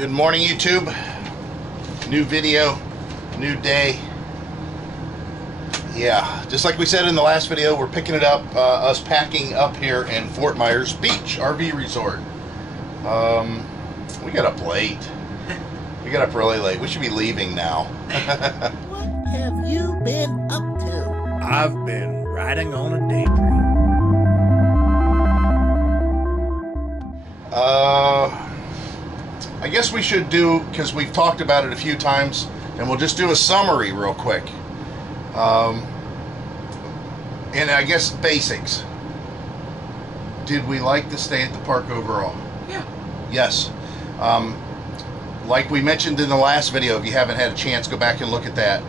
Good morning, YouTube. New video, new day. Yeah, just like we said in the last video, we're picking it up, us packing up here in Fort Myers Beach RV Resort. We got up late. We got up really late. We should be leaving now. What have you been up to? I've been riding on a daydream. I guess we should do, because we've talked about it a few times, and we'll just do a summary real quick. And I guess basics. Did we like to stay at the park overall? Yeah. Yes. Like we mentioned in the last video, if you haven't had a chance, go back and look at that.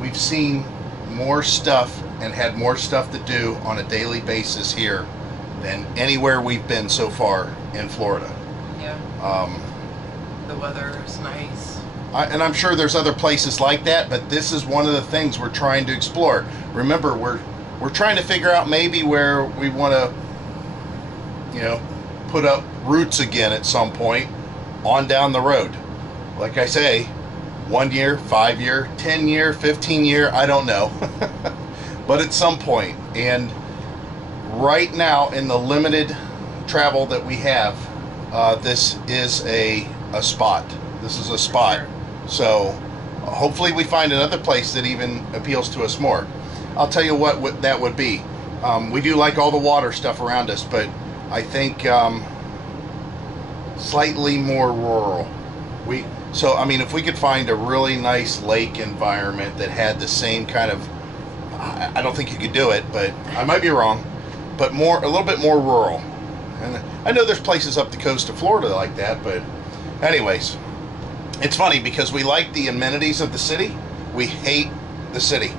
We've seen more stuff and had more stuff to do on a daily basis here than anywhere we've been so far in Florida. Yeah. The weather is nice. And I'm sure there's other places like that, but this is one of the things we're trying to explore. Remember, we're trying to figure out maybe where we want to, put up roots again at some point on down the road. Like I say, 1 year, 5 year, 10 year, 15 year, I don't know. But at some point. And right now, in the limited travel that we have, this is a spot. This is a spot. Sure. So hopefully we find another place that even appeals to us more. I'll tell you what that would be. We do like all the water stuff around us, but I think slightly more rural. So I mean, if we could find a really nice lake environment that had the same kind of, I don't think you could do it, but I might be wrong, but a little bit more rural. And I know there's places up the coast of Florida like that, but anyways, it's funny because we like the amenities of the city. We hate the city.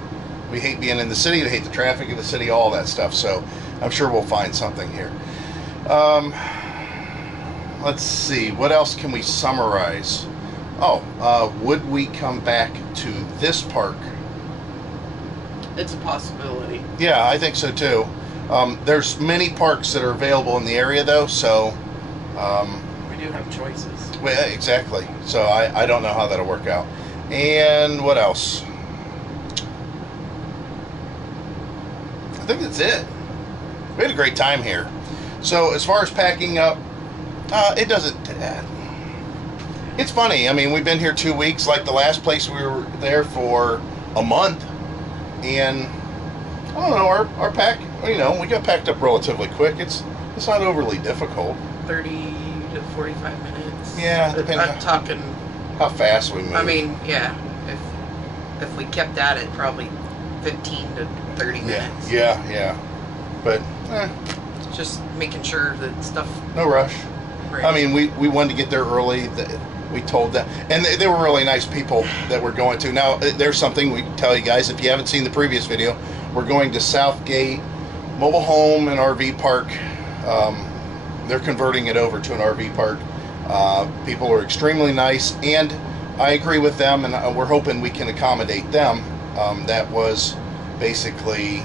We hate being in the city. We hate the traffic of the city, all that stuff. So I'm sure we'll find something here. Let's see. What else can we summarize? Would we come back to this park? It's a possibility. Yeah, I think so too. There's many parks that are available in the area though, so We do have choices. well, exactly. So I don't know how that'll work out. And what else? I think that's it. We had a great time here. So as far as packing up, it doesn't. It's funny. I mean, we've been here 2 weeks. Like the last place, we were there for a month, and I don't know. Our pack. We got packed up relatively quick. It's not overly difficult. 30 to 45 minutes. Yeah, depending I'm talking. How fast we move. I mean, yeah. If we kept at it, probably 15 to 30 minutes. Yeah. But Just making sure that stuff. no rush. Right. I mean, we wanted to get there early. We told them, and they were really nice people that we're going to. Now, there's something we tell you guys. If you haven't seen the previous video, we're going to Southgate Mobile Home and RV Park. They're converting it over to an RV park. People are extremely nice, and I agree with them, and we're hoping we can accommodate them. That was basically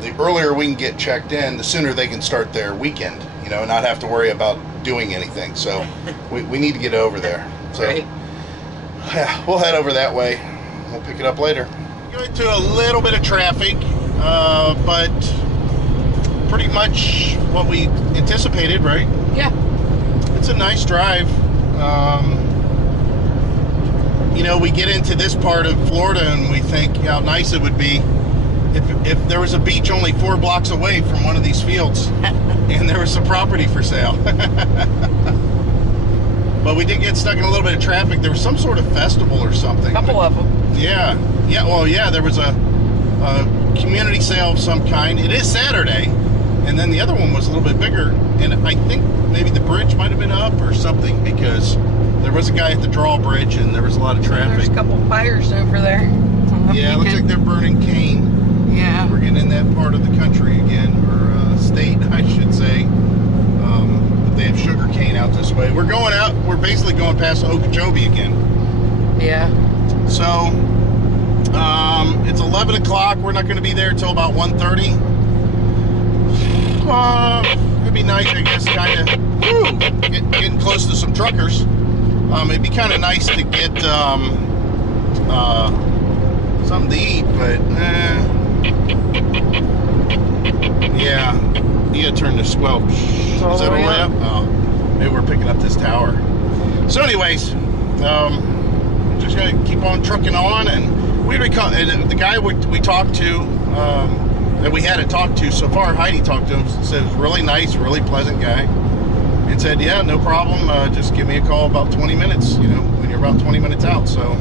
the earlier we can get checked in, the sooner they can start their weekend, and not have to worry about doing anything. So we need to get over there. So Right. yeah, we'll head over that way. We'll pick it up later. Going to a little bit of traffic, but pretty much what we anticipated, right? Yeah. It's a nice drive. We get into this part of Florida and we think how nice it would be if there was a beach only 4 blocks away from one of these fields and there was some property for sale. But we did get stuck in a little bit of traffic. There was some sort of festival or something. A couple of them. Yeah. Well, there was a community sale of some kind. It is Saturday, and then the other one was a little bit bigger, and I think maybe the bridge might have been up or something, because there was a guy at the drawbridge and there was a lot of traffic. There's a couple fires over there. Yeah, it looks like they're burning cane. Yeah. We're getting in that part of the country again, or state, I should say. But they have sugar cane out this way. We're going out. We're basically going past Okeechobee again. Yeah. So it's 11 o'clock. We're not going to be there until about 1:30. It'd be nice, I guess, kind of getting close to some truckers. It'd be kind of nice to get something to eat, but yeah, you gotta turn the squelch. Is that all the way up? Oh, maybe we're picking up this tower. So, anyways, just gonna keep on trucking on, and the guy we talked to, that we hadn't talked to so far, Heidi talked to him, said really nice, really pleasant guy, and said, yeah, no problem, just give me a call about 20 minutes, you know, when you're about 20 minutes out. So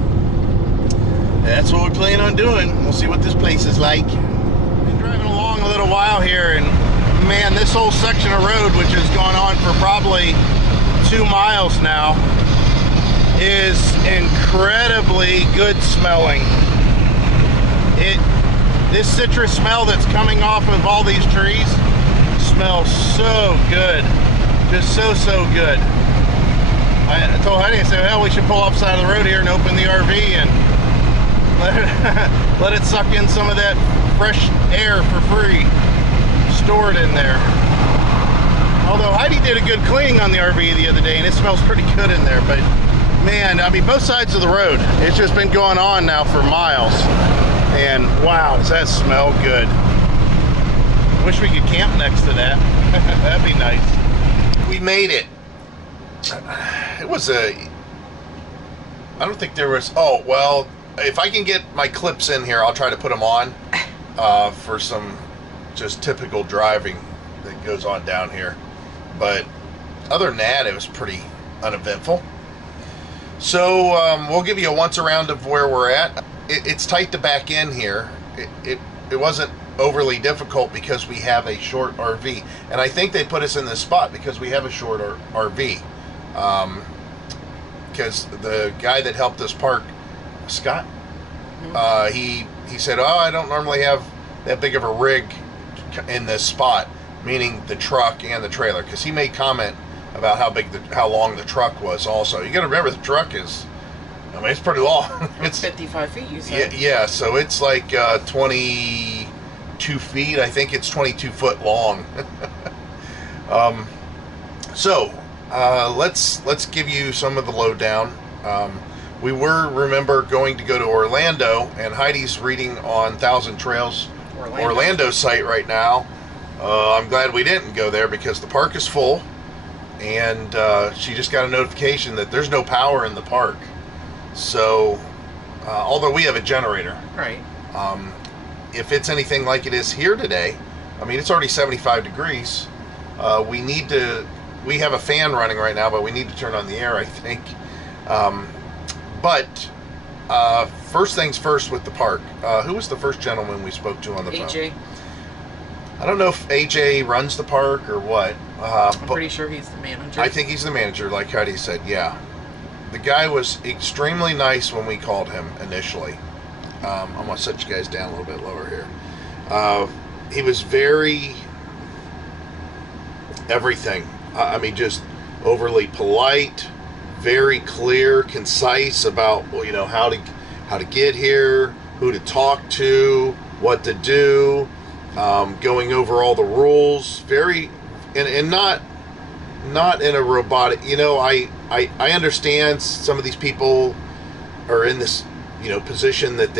that's what we're planning on doing. We'll see what this place is like. Been driving along a little while here, and man, this whole section of road, which has gone on for probably 2 miles now, is incredibly good smelling. This citrus smell that's coming off of all these trees smells so good. Just so good. I told Heidi, I said, well, we should pull up side of the road here and open the RV and let it suck in some of that fresh air for free. Stored in there. Although Heidi did a good cleaning on the RV the other day, and it smells pretty good in there. But man, I mean, both sides of the road, it's just been going on now for miles. And wow, does that smell good. Wish we could camp next to that. That'd be nice. We made it. It was I don't think there was, oh, well, if I can get my clips in here, I'll try to put them on for some just typical driving that goes on down here. But other than that, it was pretty uneventful. So we'll give you a once around of where we're at. It's tight to back in here. It wasn't overly difficult because we have a short RV, and I think they put us in this spot because we have a short RV. Because the guy that helped us park, Scott, he said, oh, I don't normally have that big of a rig in this spot, meaning the truck and the trailer, because he made comment about how long the truck was. Also, you got to remember the truck is, I mean, it's pretty long. It's 55 feet, you said. Yeah, so it's like 22 feet. I think it's 22 foot long. Let's give you some of the lowdown. We were, remember, going to go to Orlando, and Heidi's reading on Thousand Trails Orlando site right now. I'm glad we didn't go there because the park is full, and she just got a notification that there's no power in the park. So, although we have a generator, right? If it's anything like it is here today, I mean, it's already 75 degrees. We have a fan running right now, but we need to turn on the air, I think. First things first with the park. Who was the first gentleman we spoke to on the phone? AJ. I don't know if AJ runs the park or what. I'm pretty sure he's the manager. I think he's the manager, like Heidi said, yeah. The guy was extremely nice when we called him initially. I'm going to set you guys down a little bit lower here. He was very everything. I mean, just overly polite, very clear, concise about, you know, how to get here, who to talk to, what to do, going over all the rules, very, and not in a robotic, you know, I understand some of these people are in this, you know, position that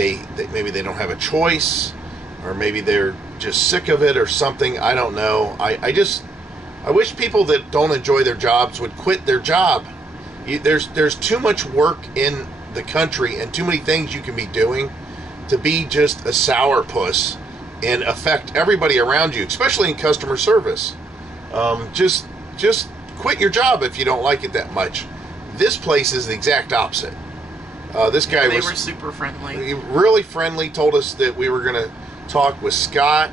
maybe they don't have a choice, or maybe they're just sick of it or something. I don't know. I wish people that don't enjoy their jobs would quit their job. There's too much work in the country and too many things you can be doing to be just a sourpuss and affect everybody around you, especially in customer service. Just quit your job if you don't like it that much. This place is the exact opposite. This guy they were super friendly. Really friendly. Told us that we were going to talk with Scott.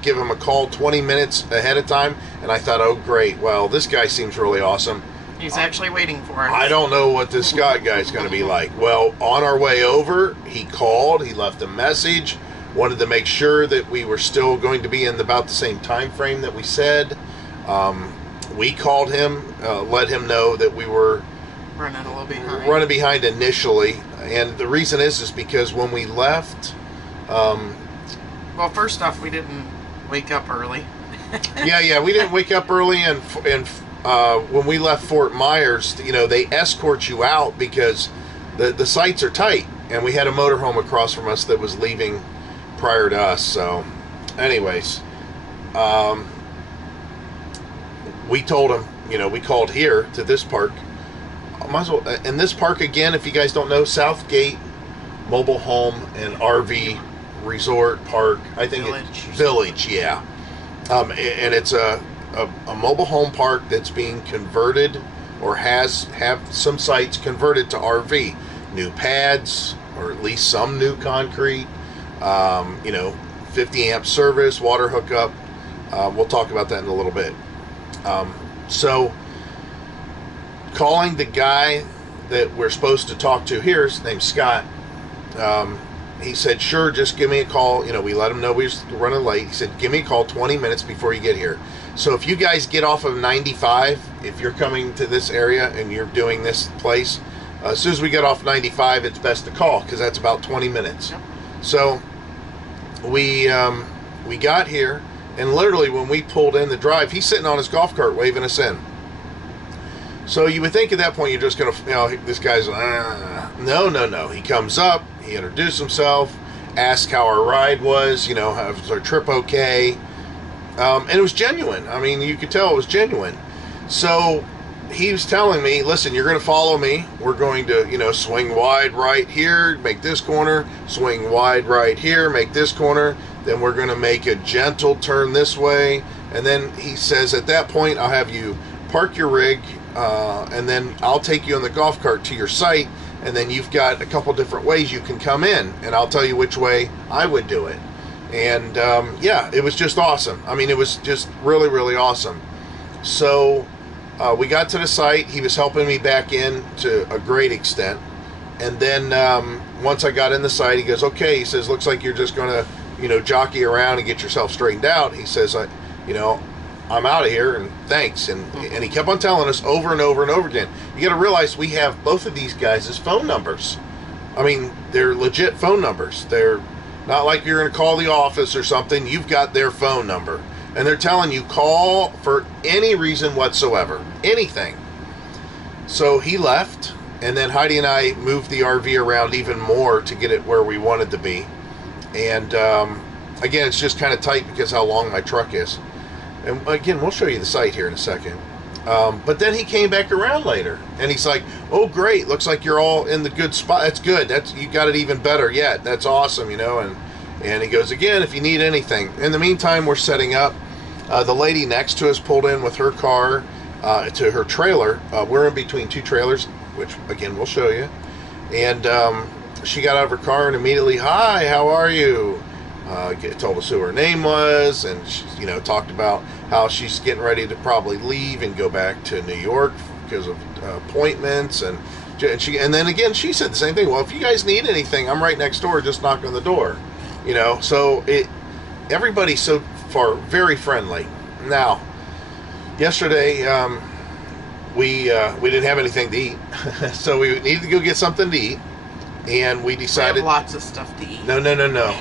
Give him a call 20 minutes ahead of time, and I thought, oh great, well, this guy seems really awesome. He's actually waiting for us. I don't know what this Scott guy's going to be like. Well, on our way over, he called, he left a message, wanted to make sure that we were still going to be in about the same time frame that we said. We called him, let him know that we were running behind initially, and the reason is because when we left, well, first off, we didn't wake up early. yeah, we didn't wake up early, and when we left Fort Myers, you know, they escort you out because the sites are tight, and we had a motorhome across from us that was leaving prior to us. So anyways, we told them, you know, we called here to this park. Might as well, and this park again, if you guys don't know, Southgate Mobile Home and RV Resort Park, I think Village, yeah. And it's a mobile home park that's being converted, or have some sites converted to RV. New pads, or at least some new concrete, you know, 50 amp service, water hookup. We'll talk about that in a little bit. So calling the guy that we're supposed to talk to here, his name's Scott. He said, sure, just give me a call. You know, we let him know we were running late. He said, give me a call 20 minutes before you get here. So if you guys get off of 95, if you're coming to this area and you're doing this place, as soon as we get off 95, it's best to call, because that's about 20 minutes. Yep. So we got here, and literally when we pulled in the drive, he's sitting on his golf cart waving us in. So you would think at that point you're just going to, you know, this guy's, no. He comes up, he introduced himself, asked how our ride was, you know, was our trip okay? And it was genuine. I mean, you could tell it was genuine. So he was telling me, listen, you're going to follow me. We're going to, you know, swing wide right here, make this corner, swing wide right here, make this corner. Then we're going to make a gentle turn this way. And then he says, at that point, I'll have you park your rig, and then I'll take you on the golf cart to your site, and then you've got a couple different ways you can come in, and I'll tell you which way I would do it. And yeah, it was just awesome. I mean, it was just really, really awesome. So we got to the site. He was helping me back in to a great extent. And then once I got in the site, he goes, okay, he says, looks like you're just going to, you know, jockey around and get yourself straightened out. He says, you know, I'm out of here, and thanks. And he kept on telling us over and over and over again. You got to realize we have both of these guys' phone numbers. I mean, they're legit phone numbers. They're not like you're going to call the office or something. You've got their phone number. And they're telling you, call for any reason whatsoever. Anything. So he left, and then Heidi and I moved the RV around even more to get it where we wanted to be. And again, it's just kind of tight because how long my truck is. And again, we'll show you the site here in a second. But then he came back around later, and he's like, oh, great, looks like you're all in the good spot. That's good. You got it even better yet. That's awesome, you know. And he goes, again, if you need anything. In the meantime, we're setting up. The lady next to us pulled in with her car to her trailer. We're in between two trailers, which, again, we'll show you. And she got out of her car and immediately, hi, how are you? Told us who her name was, and she, you know, talked about how she's getting ready to probably leave and go back to New York because of appointments, and then again she said the same thing. Well, if you guys need anything, I'm right next door. Just knock on the door, you know. So everybody's so far very friendly. Now, yesterday we didn't have anything to eat, so we needed to go get something to eat. And we decided... We have lots of stuff to eat. No.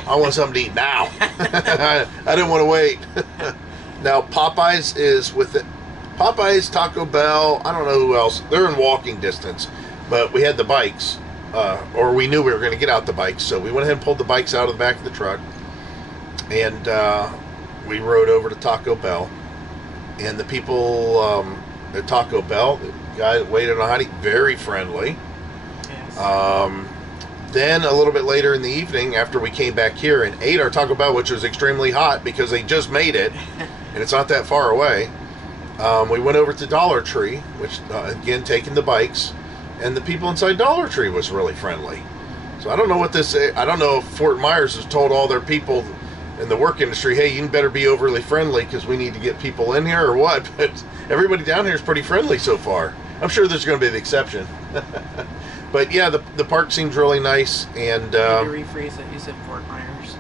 I want something to eat now. I didn't want to wait. Now, Popeyes is with it. Popeyes, Taco Bell, I don't know who else. They're in walking distance. But we had the bikes. Or we knew we were going to get out the bikes. So we went ahead and pulled the bikes out of the back of the truck. And we rode over to Taco Bell. And the people at Taco Bell, the guy that waited on Heidi, very friendly. Yes. Then a little bit later in the evening, after we came back here and ate our Taco Bell, which was extremely hot because they just made it, and it's not that far away, we went over to Dollar Tree, which, again, taking the bikes, and the people inside Dollar Tree was really friendly. So I don't know what this is. I don't know if Fort Myers has told all their people in the work industry, hey, you better be overly friendly because we need to get people in here or what, but everybody down here is pretty friendly so far. I'm sure there's going to be the exception. But yeah, the park seems really nice, and Can you rephrase it? You said Fort Myers.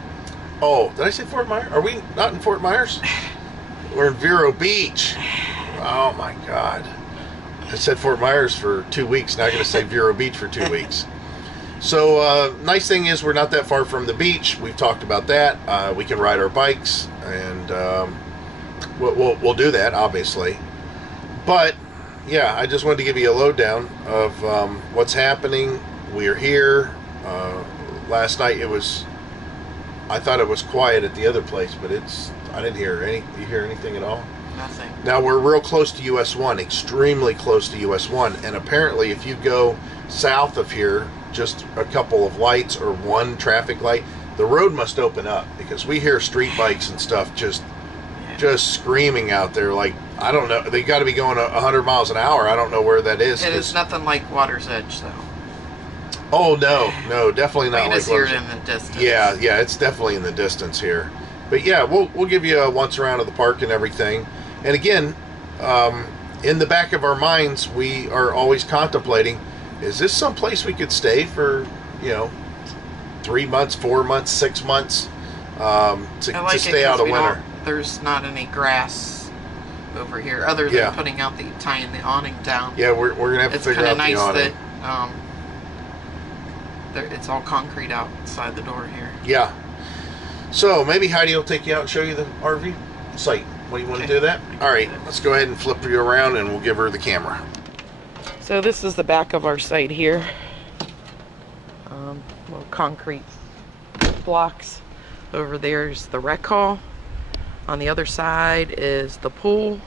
Oh, did I say Fort Myers? Are we not in Fort Myers? We're in Vero Beach. Oh my God! I said Fort Myers for 2 weeks. Now I'm going to say Vero Beach for 2 weeks. So nice thing is we're not that far from the beach. We've talked about that. We can ride our bikes, and we'll do that, obviously. But yeah, I just wanted to give you a lowdown of what's happening. We're here. Last night I thought it was quiet at the other place, but I didn't hear you hear anything at all? Nothing. Now we're real close to US 1, extremely close to US 1, and apparently if you go south of here, just a couple of lights or one traffic light, the road must open up, because we hear street bikes and stuff just screaming out there. Like, I don't know, they got to be going 100 miles an hour. I don't know where that is. It is nothing like Water's Edge, though. Oh no, definitely not. You just hear it in the distance. Yeah, it's definitely in the distance here. But yeah, we'll give you a once around of the park and everything. And again, in the back of our minds, we are always contemplating: is this some place we could stay for 3 months, 4 months, 6 months to stay out of winter? There's not any grass over here other than tying the awning down. Yeah, we're gonna have to figure out the awning. It's kind of nice that it's all concrete outside the door here. Yeah. So maybe Heidi will take you out and show you the RV site. What do you want to do that? All right, let's go ahead and flip you around and we'll give her the camera. So this is the back of our site here. Little concrete blocks. Over there's the rec hall. On the other side is the pool.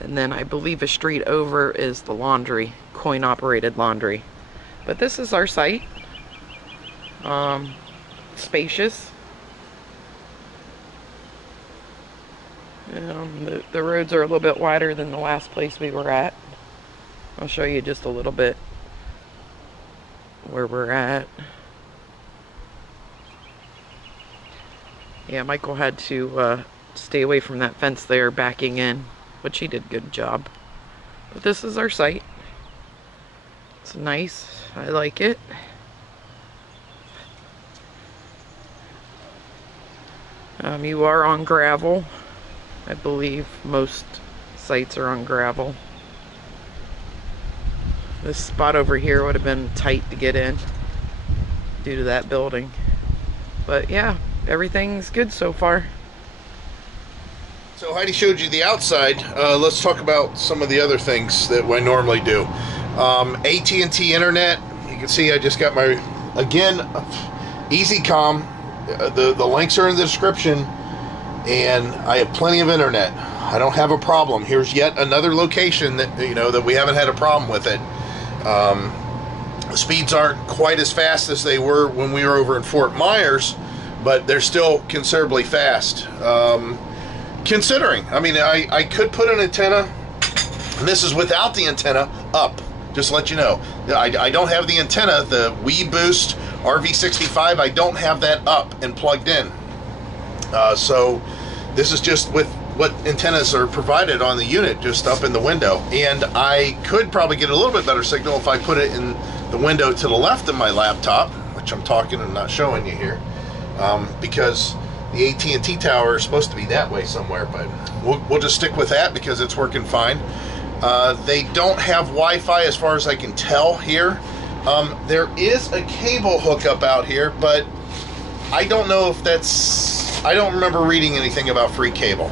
And then I believe a street over is the laundry, coin-operated laundry. But this is our site. Spacious. The roads are a little bit wider than the last place we were at. I'll show you just a little bit where we're at. Yeah, Michael had to stay away from that fence there backing in, which he did a good job. But this is our site. It's nice. I like it. You are on gravel. I believe most sites are on gravel. This spot over here would have been tight to get in due to that building. But yeah, everything's good so far. So Heidi showed you the outside. Let's talk about some of the other things that I normally do. AT&T internet. You can see I just got my, again, EasyCom. The links are in the description, and I have plenty of internet. I don't have a problem. Here's yet another location that that we haven't had a problem with it. The speeds aren't quite as fast as they were when we were over in Fort Myers, but they're still considerably fast. Considering, I mean, I could put an antenna, and this is without the antenna up, just to let you know. I don't have the antenna, the WeBoost RV65, I don't have that up and plugged in. So this is just with what antennas are provided on the unit, just up in the window. And I could probably get a little bit better signal if I put it in the window to the left of my laptop, which I'm talking and not showing you here, because the AT&T tower is supposed to be that way somewhere, but we'll just stick with that because it's working fine. They don't have Wi-Fi as far as I can tell here. There is a cable hookup out here, but I don't know if that's, I don't remember reading anything about free cable.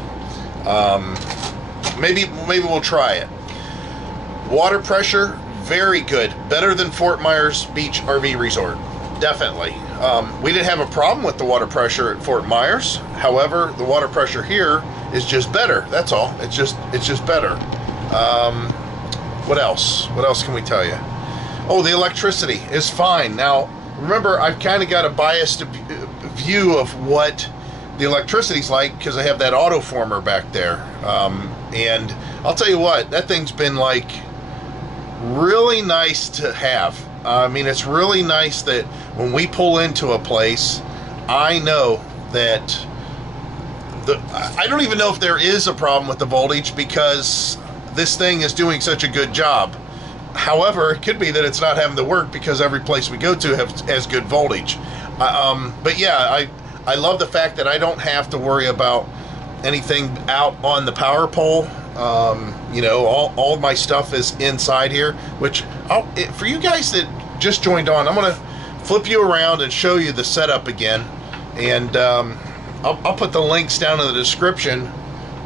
Maybe we'll try it. Water pressure, very good. Better than Fort Myers Beach RV Resort. Definitely. We didn't have a problem with the water pressure at Fort Myers. However, the water pressure here is just better. That's all. It's just better. What else? What else can we tell you? Oh, the electricity is fine. Now, remember, I've kind of got a biased view of what the electricity's like because I have that auto former back there. And I'll tell you what, that thing's been like really nice to have. I mean, it's really nice that when we pull into a place, I know that I don't even know if there is a problem with the voltage because this thing is doing such a good job. However, it could be that it's not having to work because every place we go to has good voltage. But yeah, I love the fact that I don't have to worry about anything out on the power pole. You know, all my stuff is inside here, which for you guys that just joined on, I'm going to flip you around and show you the setup again. And I'll put the links down in the description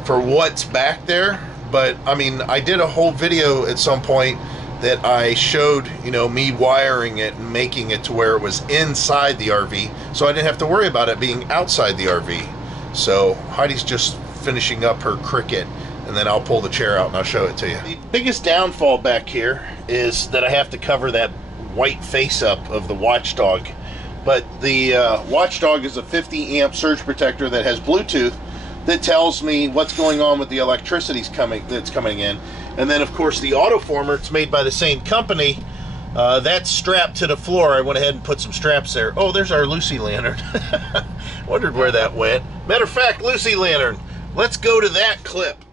for what's back there. but I mean, I did a whole video at some point that I showed, you know, me wiring it and making it to where it was inside the RV, so I didn't have to worry about it being outside the RV. So Heidi's just finishing up her Cricut, and then I'll pull the chair out and I'll show it to you. The biggest downfall back here is that I have to cover that white face up of the Watchdog. But the Watchdog is a 50 amp surge protector that has Bluetooth that tells me what's going on with the electricity that's coming in. And then of course the autoformer, it's made by the same company, that's strapped to the floor. I went ahead and put some straps there. Oh, there's our Lucy lantern. Wondered where that went. Matter of fact, Lucy lantern, let's go to that clip.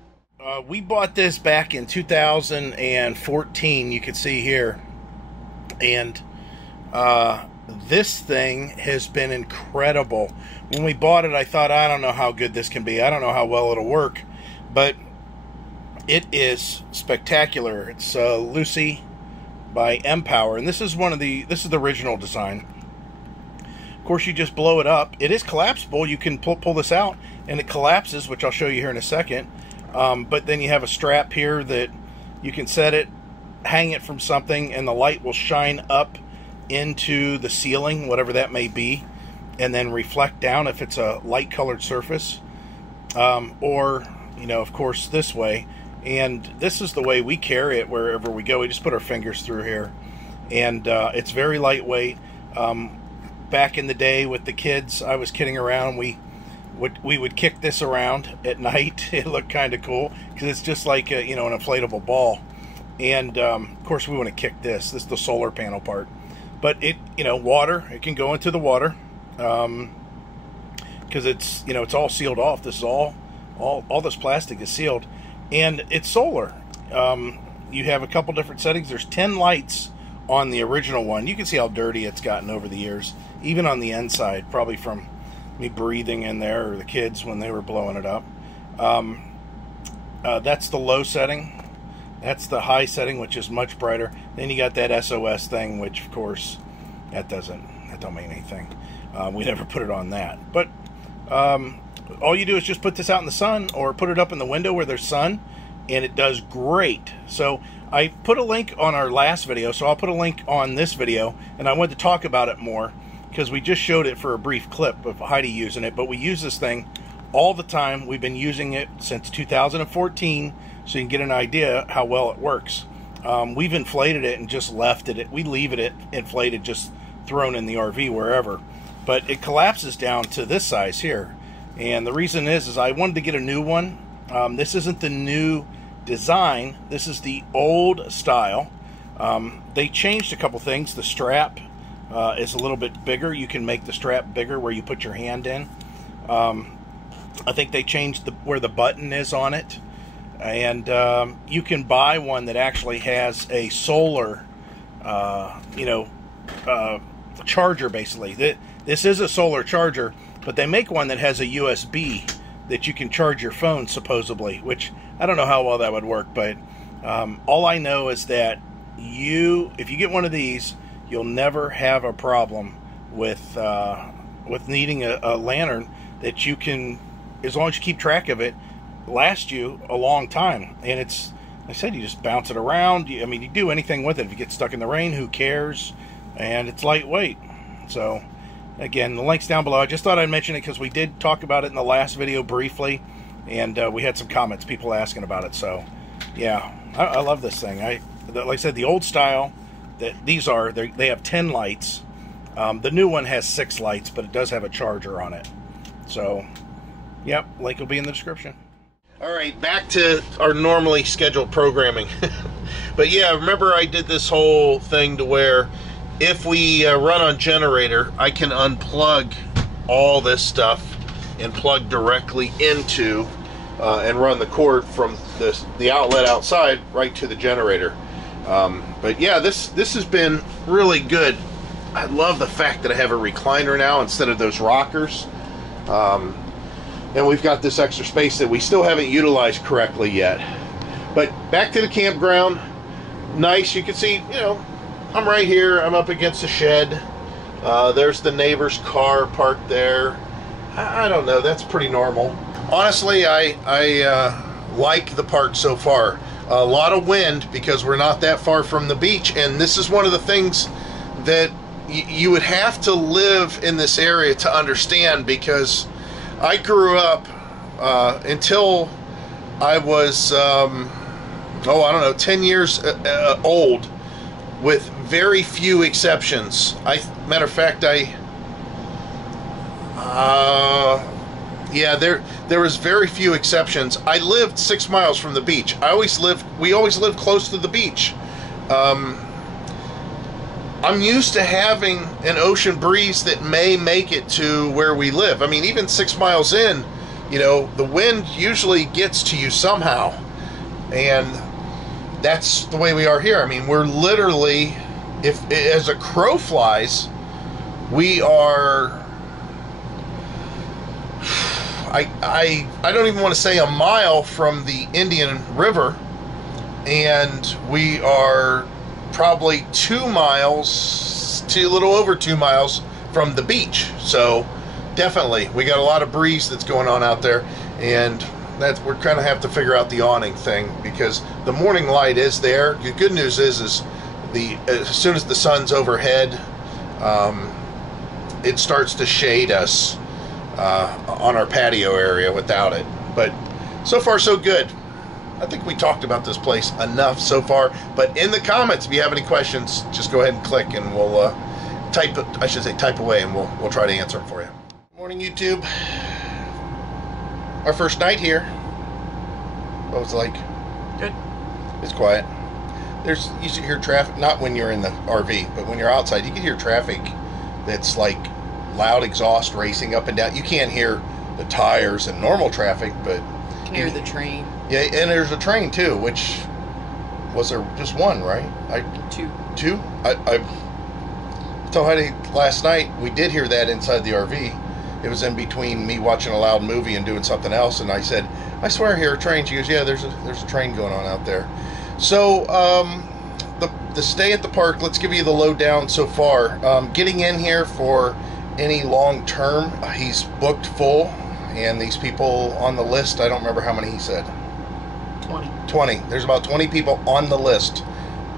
We bought this back in 2014, you can see here. And this thing has been incredible. When we bought it, I thought, I don't know how good this can be. I don't know how well it'll work. But it is spectacular. It's Lucy by M-Power, and this is the original design. Of course, you just blow it up. It is collapsible. You can pull this out, and it collapses, which I'll show you here in a second. But then you have a strap here that you can set it, hang it from something, and the light will shine up into the ceiling, whatever that may be, and then reflect down if it's a light colored surface, or, you know, of course, this way. And this is the way we carry it wherever we go. We just put our fingers through here, and it's very lightweight. Back in the day with the kids, I was kidding around. We would kick this around at night. It looked kind of cool because it's just like a, you know, an inflatable ball. And of course, we want to kick this. This is the solar panel part. But it, you know, water. It can go into the water because it's, you know, it's all sealed off. This is all this plastic is sealed. And it's solar. You have a couple different settings. There's 10 lights on the original one. You can see how dirty it's gotten over the years, even on the inside, probably from me breathing in there or the kids when they were blowing it up. That's the low setting. That's the high setting, which is much brighter. Then you got that SOS thing, which of course that don't mean anything. We never put it on that. But all you do is just put this out in the sun or put it up in the window where there's sun, and it does great. So I put a link on our last video, so I'll put a link on this video, and I wanted to talk about it more because we just showed it for a brief clip of Heidi using it, but we use this thing all the time. We've been using it since 2014, so you can get an idea how well it works. We've inflated it and just left it. We leave it inflated, just thrown in the RV wherever. But it collapses down to this size here. And the reason is I wanted to get a new one. This isn't the new design. This is the old style. They changed a couple things. The strap is a little bit bigger. You can make the strap bigger where you put your hand in. I think they changed where the button is on it. And you can buy one that actually has a solar, charger, basically. This is a solar charger, but they make one that has a USB that you can charge your phone, supposedly, which I don't know how well that would work, but all I know is that if you get one of these, you'll never have a problem with needing a lantern that you can, as long as you keep track of it, last you a long time. And it's, like I said, you just bounce it around. I mean, you do anything with it. If you get stuck in the rain, who cares? And it's lightweight. So again, the link's down below. I just thought I'd mention it because we did talk about it in the last video briefly, and we had some comments, people asking about it. So yeah, I love this thing. Like I said, the old style that these are, they have 10 lights. The new one has 6 lights, but it does have a charger on it. So yep, link will be in the description. All right, back to our normally scheduled programming. But yeah, remember I did this whole thing to where if we run on generator, I can unplug all this stuff and plug directly into and run the cord from the outlet outside right to the generator. But yeah, this has been really good. I love the fact that I have a recliner now instead of those rockers. And we've got this extra space that we still haven't utilized correctly yet. But back to the campground. Nice. You can see, you know, I'm right here. I'm up against the shed. There's the neighbor's car parked there. I don't know. That's pretty normal. Honestly, I like the park so far. A lot of wind because we're not that far from the beach, and this is one of the things that you would have to live in this area to understand, because I grew up until I was, I don't know, 10 years old, with very few exceptions. Matter of fact, there was very few exceptions. I lived 6 miles from the beach. We always lived close to the beach. I'm used to having an ocean breeze that may make it to where we live. I mean, even 6 miles in, you know, the wind usually gets to you somehow. And that's the way we are here. I mean, we're literally, if as a crow flies, we are, I don't even want to say a mile from the Indian River, and we are probably 2 miles to a little over 2 miles from the beach. So definitely we got a lot of breeze that's going on out there, and we're kind of have to figure out the awning thing, because the morning light is there. The good news is as soon as the sun's overhead, it starts to shade us on our patio area without it. But so far so good. I think we talked about this place enough so far, but in the comments, if you have any questions, just go ahead and click, and we'll type away, and we'll try to answer them for you. Morning, YouTube. Our first night here. What was it like? Good. It's quiet. You should hear traffic, not when you're in the RV, but when you're outside, you can hear traffic that's like loud exhaust racing up and down. You can't hear the tires and normal traffic, but You can hear the train. yeah, and there's a train too, which was there just one, right? Two? I told Heidi last night we did hear that inside the RV. It was in between me watching a loud movie and doing something else, and I said, I swear I hear a train. She goes, yeah, there's a train going on out there. So the stay at the park, let's give you the lowdown so far. Getting in here for any long term, he's booked full, and these people on the list, I don't remember how many he said. 20. There's about 20 people on the list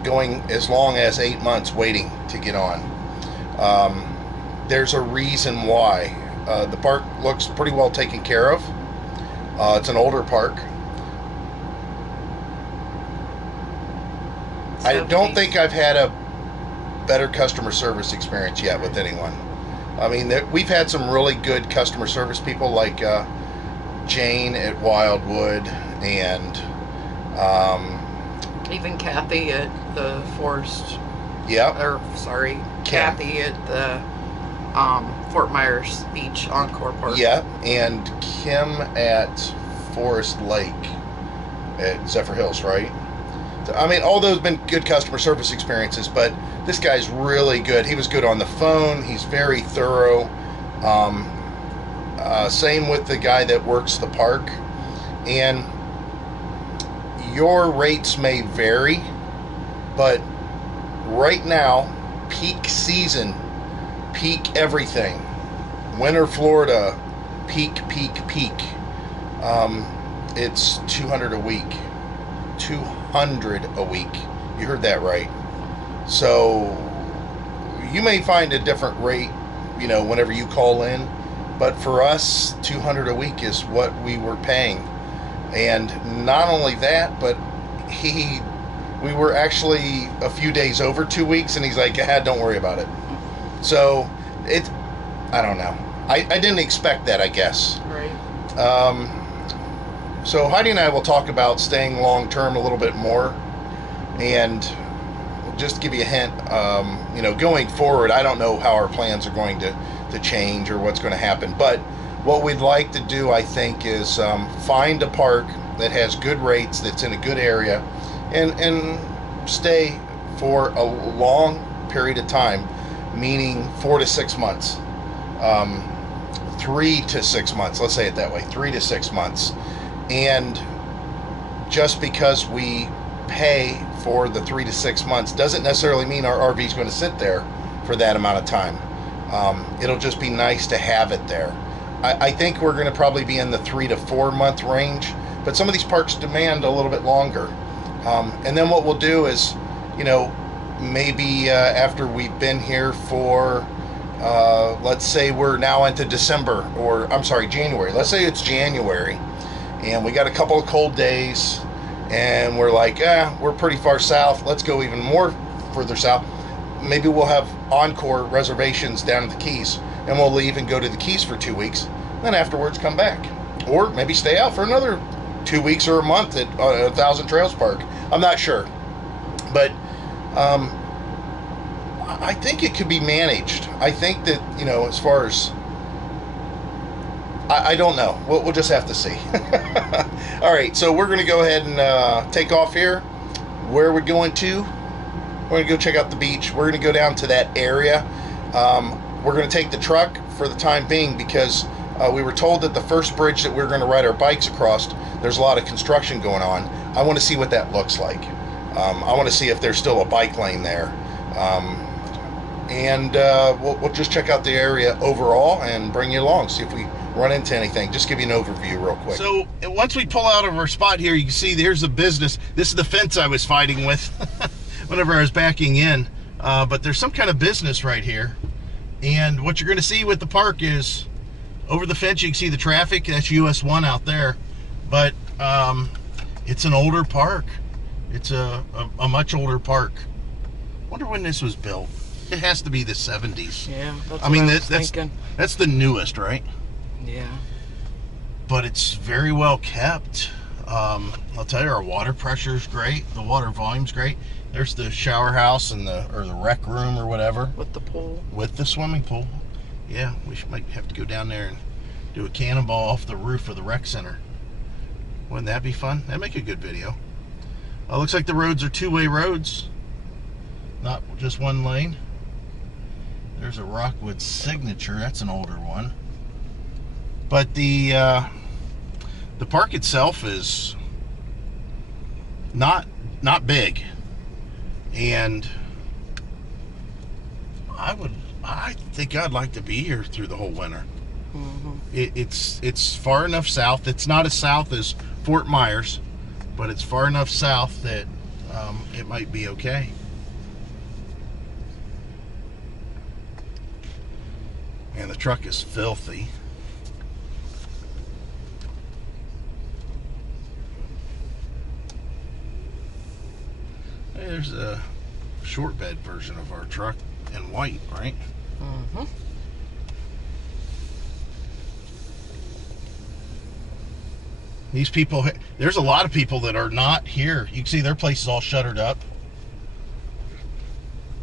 going as long as 8 months waiting to get on. There's a reason why. The park looks pretty well taken care of. It's an older park. I don't think I've had a better customer service experience yet with anyone. I mean, we've had some really good customer service people, like Jane at Wildwood, and even Kathy at the Forest. Yeah. Or sorry, Kathy at the Fort Myers Beach Encore Park. Yeah, and Kim at Forest Lake at Zephyr Hills, right? So, I mean, all those have been good customer service experiences, but this guy's really good. He was good on the phone. He's very thorough. Same with the guy that works the park. And your rates may vary, but right now, peak season, peak everything, winter Florida, peak, it's $200 a week. $200 a week. You heard that right. So you may find a different rate, you know, whenever you call in, but for us, $200 a week is what we were paying. And not only that, but we were actually a few days over 2 weeks, and he's like, don't worry about it. So I don't know. I didn't expect that, I guess. Right. So Heidi and I will talk about staying long term a little bit more, and just to give you a hint, you know, going forward, I don't know how our plans are going to change or what's going to happen, but what we'd like to do, I think, is find a park that has good rates, that's in a good area, and stay for a long period of time, meaning 4 to 6 months. 3 to 6 months, let's say it that way, 3 to 6 months. And just because we pay for the 3 to 6 months doesn't necessarily mean our RV is going to sit there for that amount of time. It'll just be nice to have it there. I think we're going to probably be in the 3 to 4 month range, but some of these parks demand a little bit longer. And then what we'll do is, you know, maybe after we've been here for, let's say we're now into December, or I'm sorry, January. Let's say it's January, and we got a couple of cold days, and we're like, we're pretty far south. Let's go even more further south. Maybe we'll have encore reservations down at the Keys, and we'll leave and go to the Keys for 2 weeks. Then afterwards come back, or maybe stay out for another 2 weeks or a month at 1,000 Trails Park. I'm not sure, but I think it could be managed. I think that, you know, as far as, I don't know. We'll just have to see. All right, so we're going to go ahead and take off here. Where are we going to? We're going to go check out the beach. We're going to go down to that area. We're going to take the truck for the time being because we were told that the first bridge that we're going to ride our bikes across, there's a lot of construction going on. I want to see what that looks like. I want to see if there's still a bike lane there. We'll just check out the area overall and bring you along, see if we run into anything. Just give you an overview real quick. So once we pull out of our spot here, you can see there's the business. This is the fence I was fighting with whenever I was backing in. But there's some kind of business right here. And what you're going to see with the park is over the fence, you can see the traffic. That's US 1 out there. But it's an older park. It's a much older park. Wonder when this was built. It has to be the 70s. Yeah, that's what I was thinking. That's the newest, right? Yeah. But it's very well kept. I'll tell you, our water pressure is great. The water volume's great. There's the shower house and the rec room or whatever. With the pool. With the swimming pool. Yeah, we might have to go down there and do a cannonball off the roof of the rec center. Wouldn't that be fun? That'd make a good video. Looks like the roads are two-way roads, not just one lane. There's a Rockwood Signature. That's an older one. But the park itself is not big, and I think I'd like to be here through the whole winter. Mm-hmm. It's far enough south. It's not as south as Fort Myers, but it's far enough south that it might be okay. And the truck is filthy. There's a short bed version of our truck in white, right? Mm-hmm. These people, there's a lot of people that are not here. You can see their place is all shuttered up.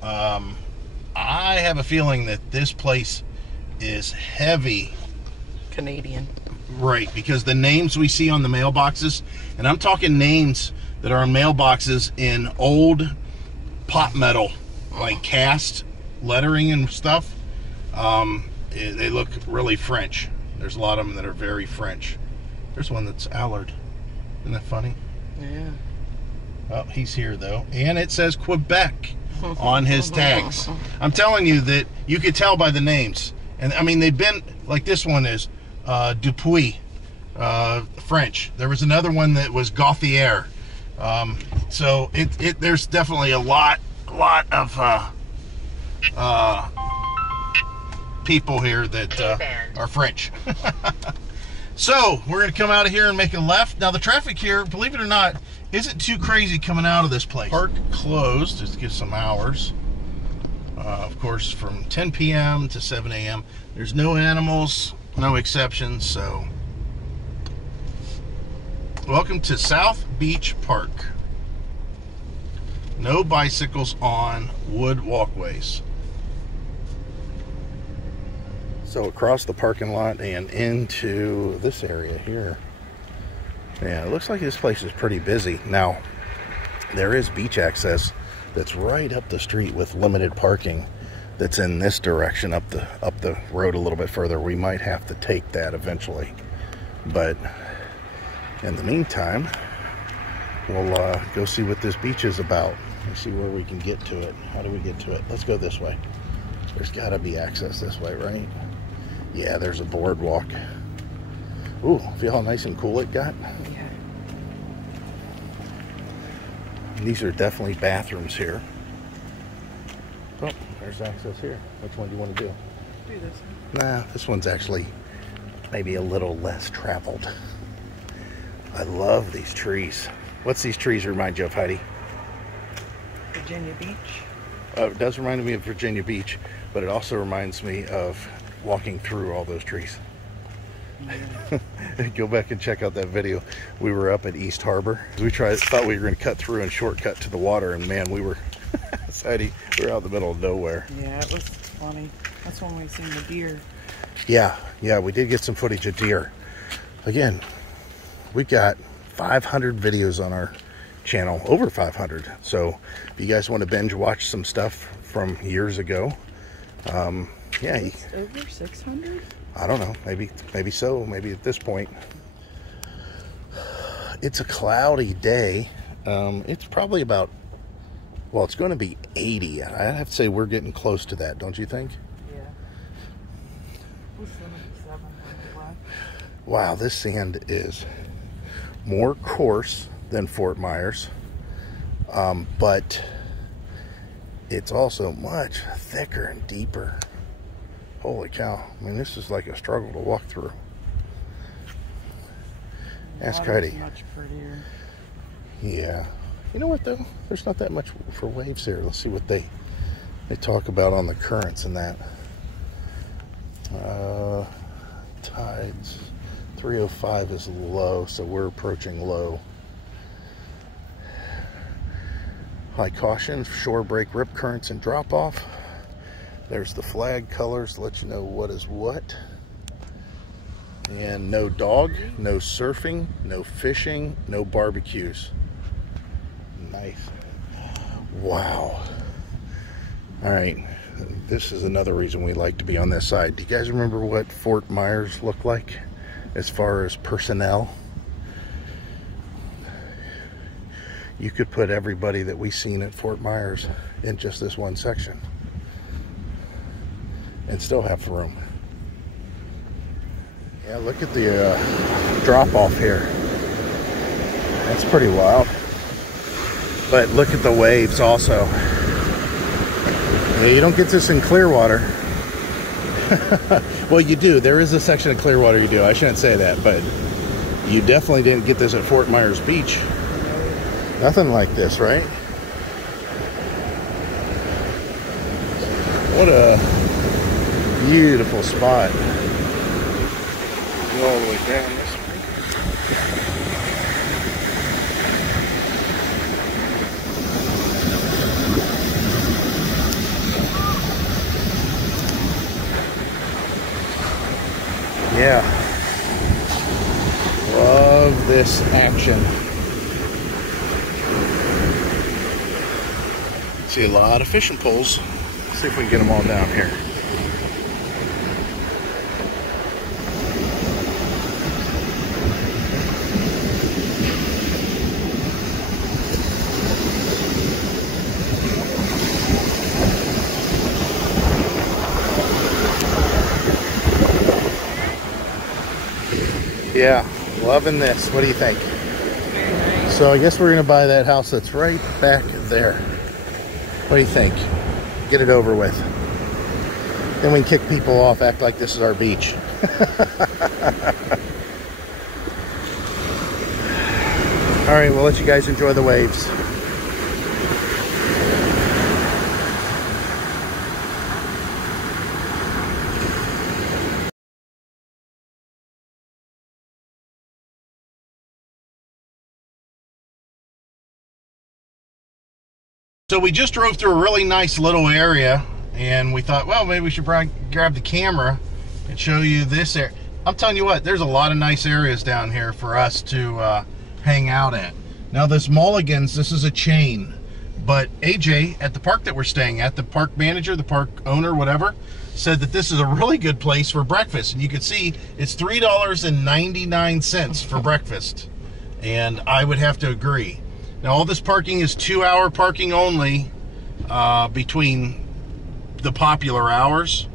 I have a feeling that this place is heavy Canadian. Right, because the names we see on the mailboxes, and I'm talking names that are on mailboxes in old pot metal, like cast lettering and stuff. They look really French. There's a lot of them that are very French. There's one that's Allard. Isn't that funny? Yeah. Oh, he's here though. And it says Quebec on his tags. I'm telling you that you could tell by the names. And I mean, they've been, like this one is Dupuis, French. There was another one that was Gauthier. So there's definitely a lot of people here that are French. So we're gonna come out of here and make a left. Now the traffic here, believe it or not, isn't too crazy coming out of this place. Park closed, just to give some hours. Of course, from 10 p.m. to 7 a.m. There's no animals, no exceptions, so. Welcome to South Beach Park. No bicycles on wood walkways. So across the parking lot and into this area here. Yeah, it looks like this place is pretty busy. Now, there is beach access that's right up the street with limited parking that's in this direction up the road a little bit further. We might have to take that eventually. But in the meantime, we'll go see what this beach is about. Let's see where we can get to it. How do we get to it? Let's go this way. There's got to be access this way, right? Yeah, there's a boardwalk. Ooh, feel how nice and cool it got? Yeah. These are definitely bathrooms here. Oh, there's access here. Which one do you want to do? Do this one. Nah, this one's actually maybe a little less traveled. I love these trees. What's these trees remind you of, Heidi? Virginia Beach. It does remind me of Virginia Beach, but it also reminds me of walking through all those trees. Go back and check out that video. We were up at East Harbor. We thought we were going to cut through and shortcut to the water, and man, we were Heidi, we were out in the middle of nowhere. Yeah, it was funny. That's when we seen the deer. Yeah, we did get some footage of deer. Again, we've got 500 videos on our channel, over 500. So if you guys want to binge watch some stuff from years ago, yeah. Over 600? I don't know, maybe so, maybe at this point. It's a cloudy day. It's probably about, well, it's going to be 80. I have to say we're getting close to that, don't you think? Yeah. It was 77 when we left. Wow, this sand is more coarse than Fort Myers, but it's also much thicker and deeper. Holy cow. I mean, this is like a struggle to walk through. Ask Heidi. Much prettier. Yeah. You know what, though? There's not that much for waves here. Let's see what they talk about on the currents and that. Tides. 305 is low, so we're approaching low. High caution, shore break, rip currents, and drop off. There's the flag colors to let you know what is what. And no dog, no surfing, no fishing, no barbecues. Nice. Wow. All right. This is another reason we like to be on this side. Do you guys remember what Fort Myers looked like as far as personnel? You could put everybody that we've seen at Fort Myers in just this one section and still have room. Yeah, look at the drop off here. That's pretty wild. But look at the waves also. Yeah, you don't get this in Clearwater. Well, you do. There is a section of Clearwater you do. I shouldn't say that, but you definitely didn't get this at Fort Myers Beach. Nothing like this, right? What a beautiful spot. Go all the way down this way. Yeah. Love this action. See a lot of fishing poles. Let's see if we can get them all down here. Yeah, loving this. What do you think? So I guess we're gonna buy that house that's right back there. What do you think? Get it over with. Then we can kick people off, act like this is our beach. All right, we'll let you guys enjoy the waves. So we just drove through a really nice little area, and we thought, well, maybe we should probably grab the camera and show you this area. I'm telling you what, there's a lot of nice areas down here for us to hang out at. Now this Mulligan's, this is a chain, but AJ at the park that we're staying at, the park manager, the park owner, whatever, said that this is a really good place for breakfast. And you can see it's $3.99 for breakfast. And I would have to agree. Now all this parking is 2-hour parking only between the popular hours.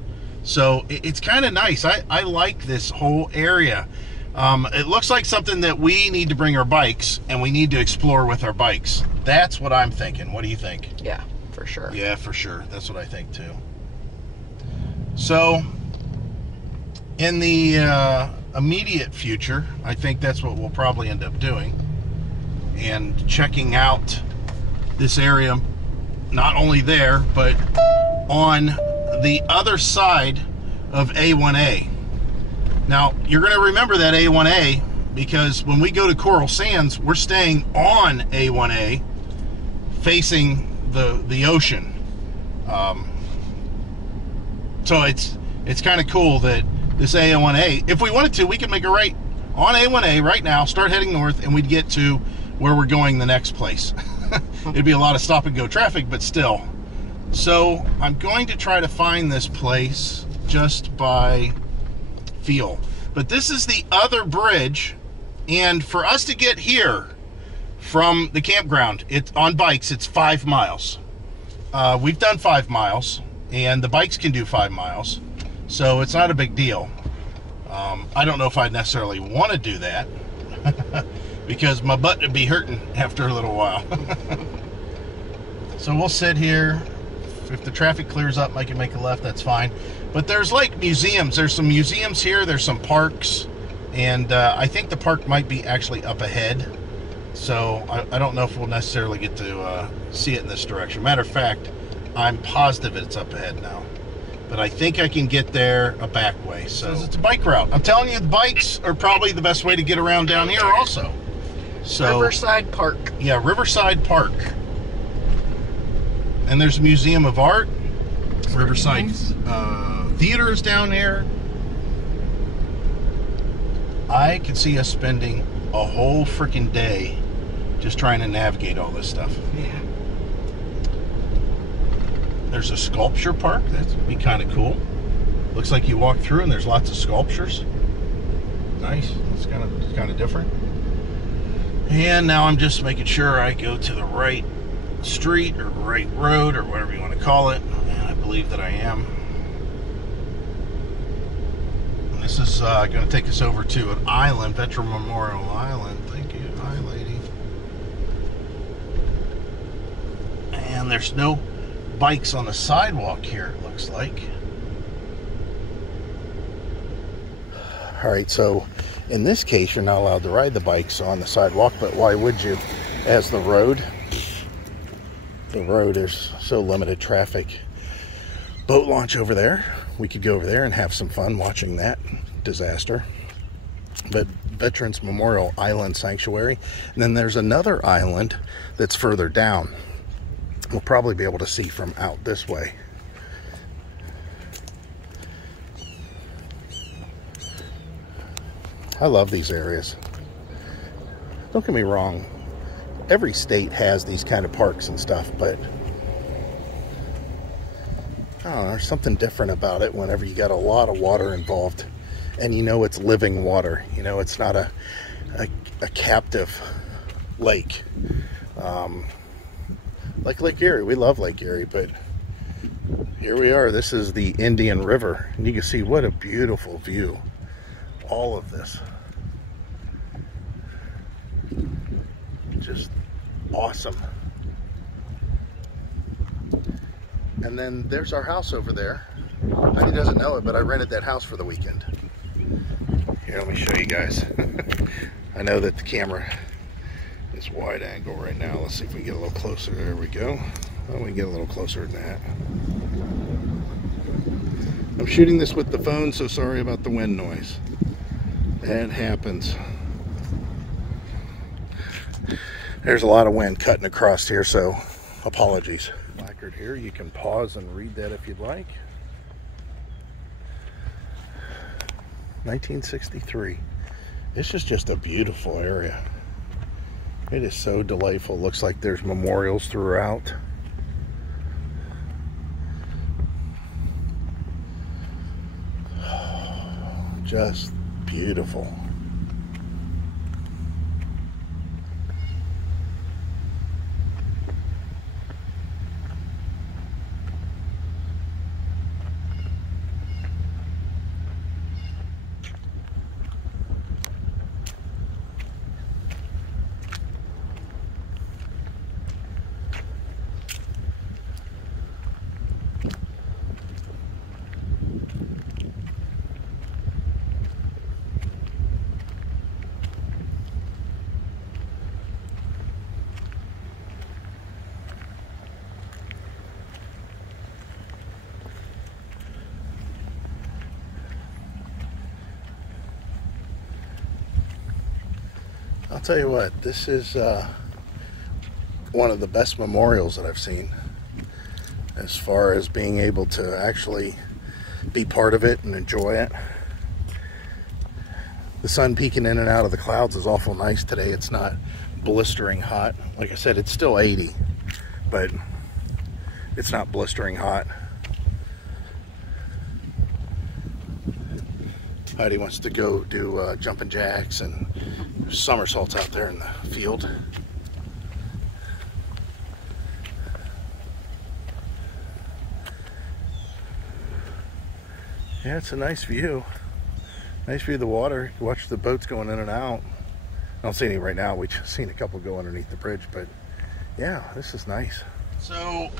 So it's kind of nice. I like this whole area. It looks like something that we need to bring our bikes, and we need to explore with our bikes. That's what I'm thinking. What do you think? Yeah, for sure. Yeah, for sure. That's what I think too. So, in the immediate future, I think that's what we'll probably end up doing. And checking out this area, not only there, but on the other side of A1A. Now, you're going to remember that A1A because when we go to Coral Sands, we're staying on A1A facing the ocean. So it's kind of cool that this A1A, if we wanted to, we could make a right on A1A right now, start heading north, and we'd get to where we're going the next place. It'd be a lot of stop and go traffic, but still. So I'm going to try to find this place just by feel. But this is the other bridge, and for us to get here from the campground, it's on bikes, it's 5 miles. We've done 5 miles, and the bikes can do 5 miles, so it's not a big deal. I don't know if I'd necessarily want to do that because my butt would be hurting after a little while. So we'll sit here. If the traffic clears up, I can make a left, that's fine. But there's like museums. There's some museums here. There's some parks. And I think the park might be actually up ahead. So I don't know if we'll necessarily get to see it in this direction. Matter of fact, I'm positive it's up ahead now. But I think I can get there a back way. So it's a bike route. I'm telling you, the bikes are probably the best way to get around down here also. So, Riverside Park. Yeah, Riverside Park. And there's a Museum of Art. Riverside Theater is down there. I can see us spending a whole freaking day just trying to navigate all this stuff. Yeah. There's a sculpture park. That'd be kind of cool. Looks like you walk through and there's lots of sculptures. Nice. It's kind of different. And now I'm just making sure I go to the right street or right road or whatever you want to call it, and I believe that I am. And this is going to take us over to an island, Veteran Memorial Island. Thank you. Hi, lady. And there's no bikes on the sidewalk here, it looks like. Alright, so in this case you're not allowed to ride the bikes on the sidewalk, but why would you? As the road is so limited traffic. Boat launch over there. We could go over there and have some fun watching that disaster. But Veterans Memorial Island Sanctuary. And then there's another island that's further down. We'll probably be able to see from out this way. I love these areas. Don't get me wrong. Every state has these kind of parks and stuff, but I don't know, there's something different about it whenever you got a lot of water involved and you know it's living water. You know, it's not a captive lake. Like Lake Erie. We love Lake Erie, but here we are. This is the Indian River, and you can see what a beautiful view. All of this. Just awesome. And then there's our house over there. He doesn't know it, but I rented that house for the weekend. Here, let me show you guys. I know that the camera is wide angle right now. Let's see if we can get a little closer. There we go. Oh, we can get a little closer than that. I'm shooting this with the phone, so sorry about the wind noise. That happens. There's a lot of wind cutting across here, so apologies. Placard here, you can pause and read that if you'd like. 1963. This is just a beautiful area. It is so delightful. Looks like there's memorials throughout. Just beautiful. I'll tell you what, this is one of the best memorials that I've seen as far as being able to actually be part of it and enjoy it. The sun peeking in and out of the clouds is awful nice today. It's not blistering hot. Like I said, it's still 80, but it's not blistering hot. Heidi wants to go do jumping jacks and somersaults out there in the field. Yeah, it's a nice view. Nice view of the water. You watch the boats going in and out. I don't see any right now. We've just seen a couple go underneath the bridge, but yeah, this is nice. So,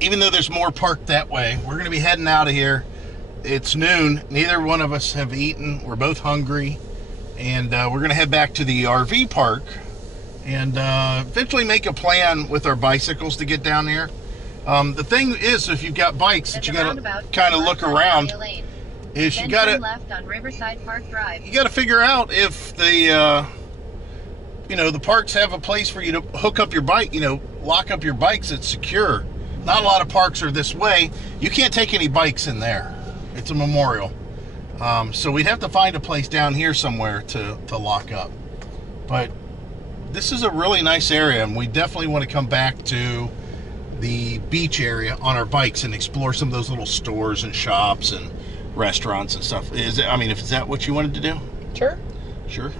even though there's more parked that way, we're going to be heading out of here. It's noon. Neither one of us have eaten. We're both hungry. And we're going to head back to the RV park and eventually make a plan with our bicycles to get down here. The thing is, if you've got bikes that you got to kind of look around, is you got to left on Riverside Park Drive. You got to figure out if the the parks have a place for you to hook up your bike, lock up your bikes that's secure. Not a lot of parks are this way. You can't take any bikes in there. It's a memorial. So we'd have to find a place down here somewhere to lock up. But this is a really nice area, and we definitely want to come back to the beach area on our bikes and explore some of those little stores and shops and restaurants and stuff. Is that what you wanted to do? Sure. Sure.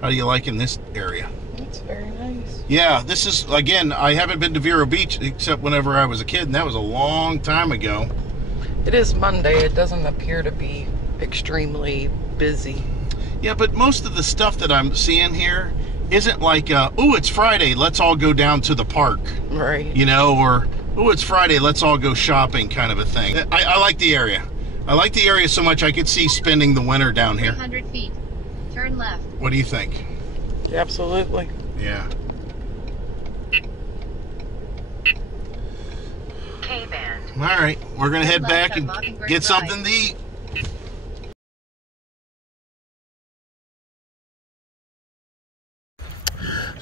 How do you like in this area? It's very nice. Yeah, this is, again, I haven't been to Vero Beach except whenever I was a kid, and that was a long time ago. It is Monday. It doesn't appear to be extremely busy. Yeah, but most of the stuff that I'm seeing here isn't like, oh, it's Friday, let's all go down to the park. Right. Or, oh, it's Friday, let's all go shopping kind of a thing. I like the area. I like the area so much I could see spending the winter down here. 300 feet. Turn left. What do you think? Absolutely. Yeah. K-band. All right, we're going to head back and get something to eat.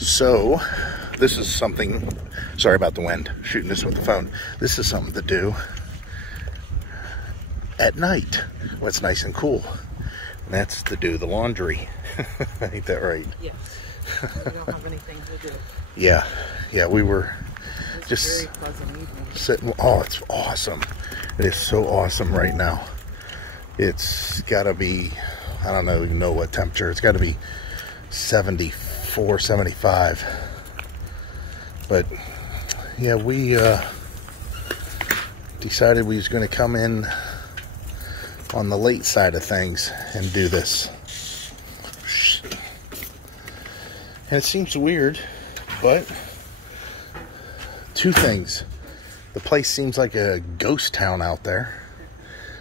So, this is something, sorry about the wind, shooting this with the phone. This is something to do at night when it's nice and cool. And that's to do the laundry. Ain't that right? Yes. We don't have anything to do. Yeah, we were It's just a very pleasant evening. sitting. Oh, it's awesome. It is so awesome right now. It's got to be, I don't even know what temperature. It's got to be 74, 75. But yeah, we decided we was going to come in on the late side of things and do this. And it seems weird, but two things. The place seems like a ghost town out there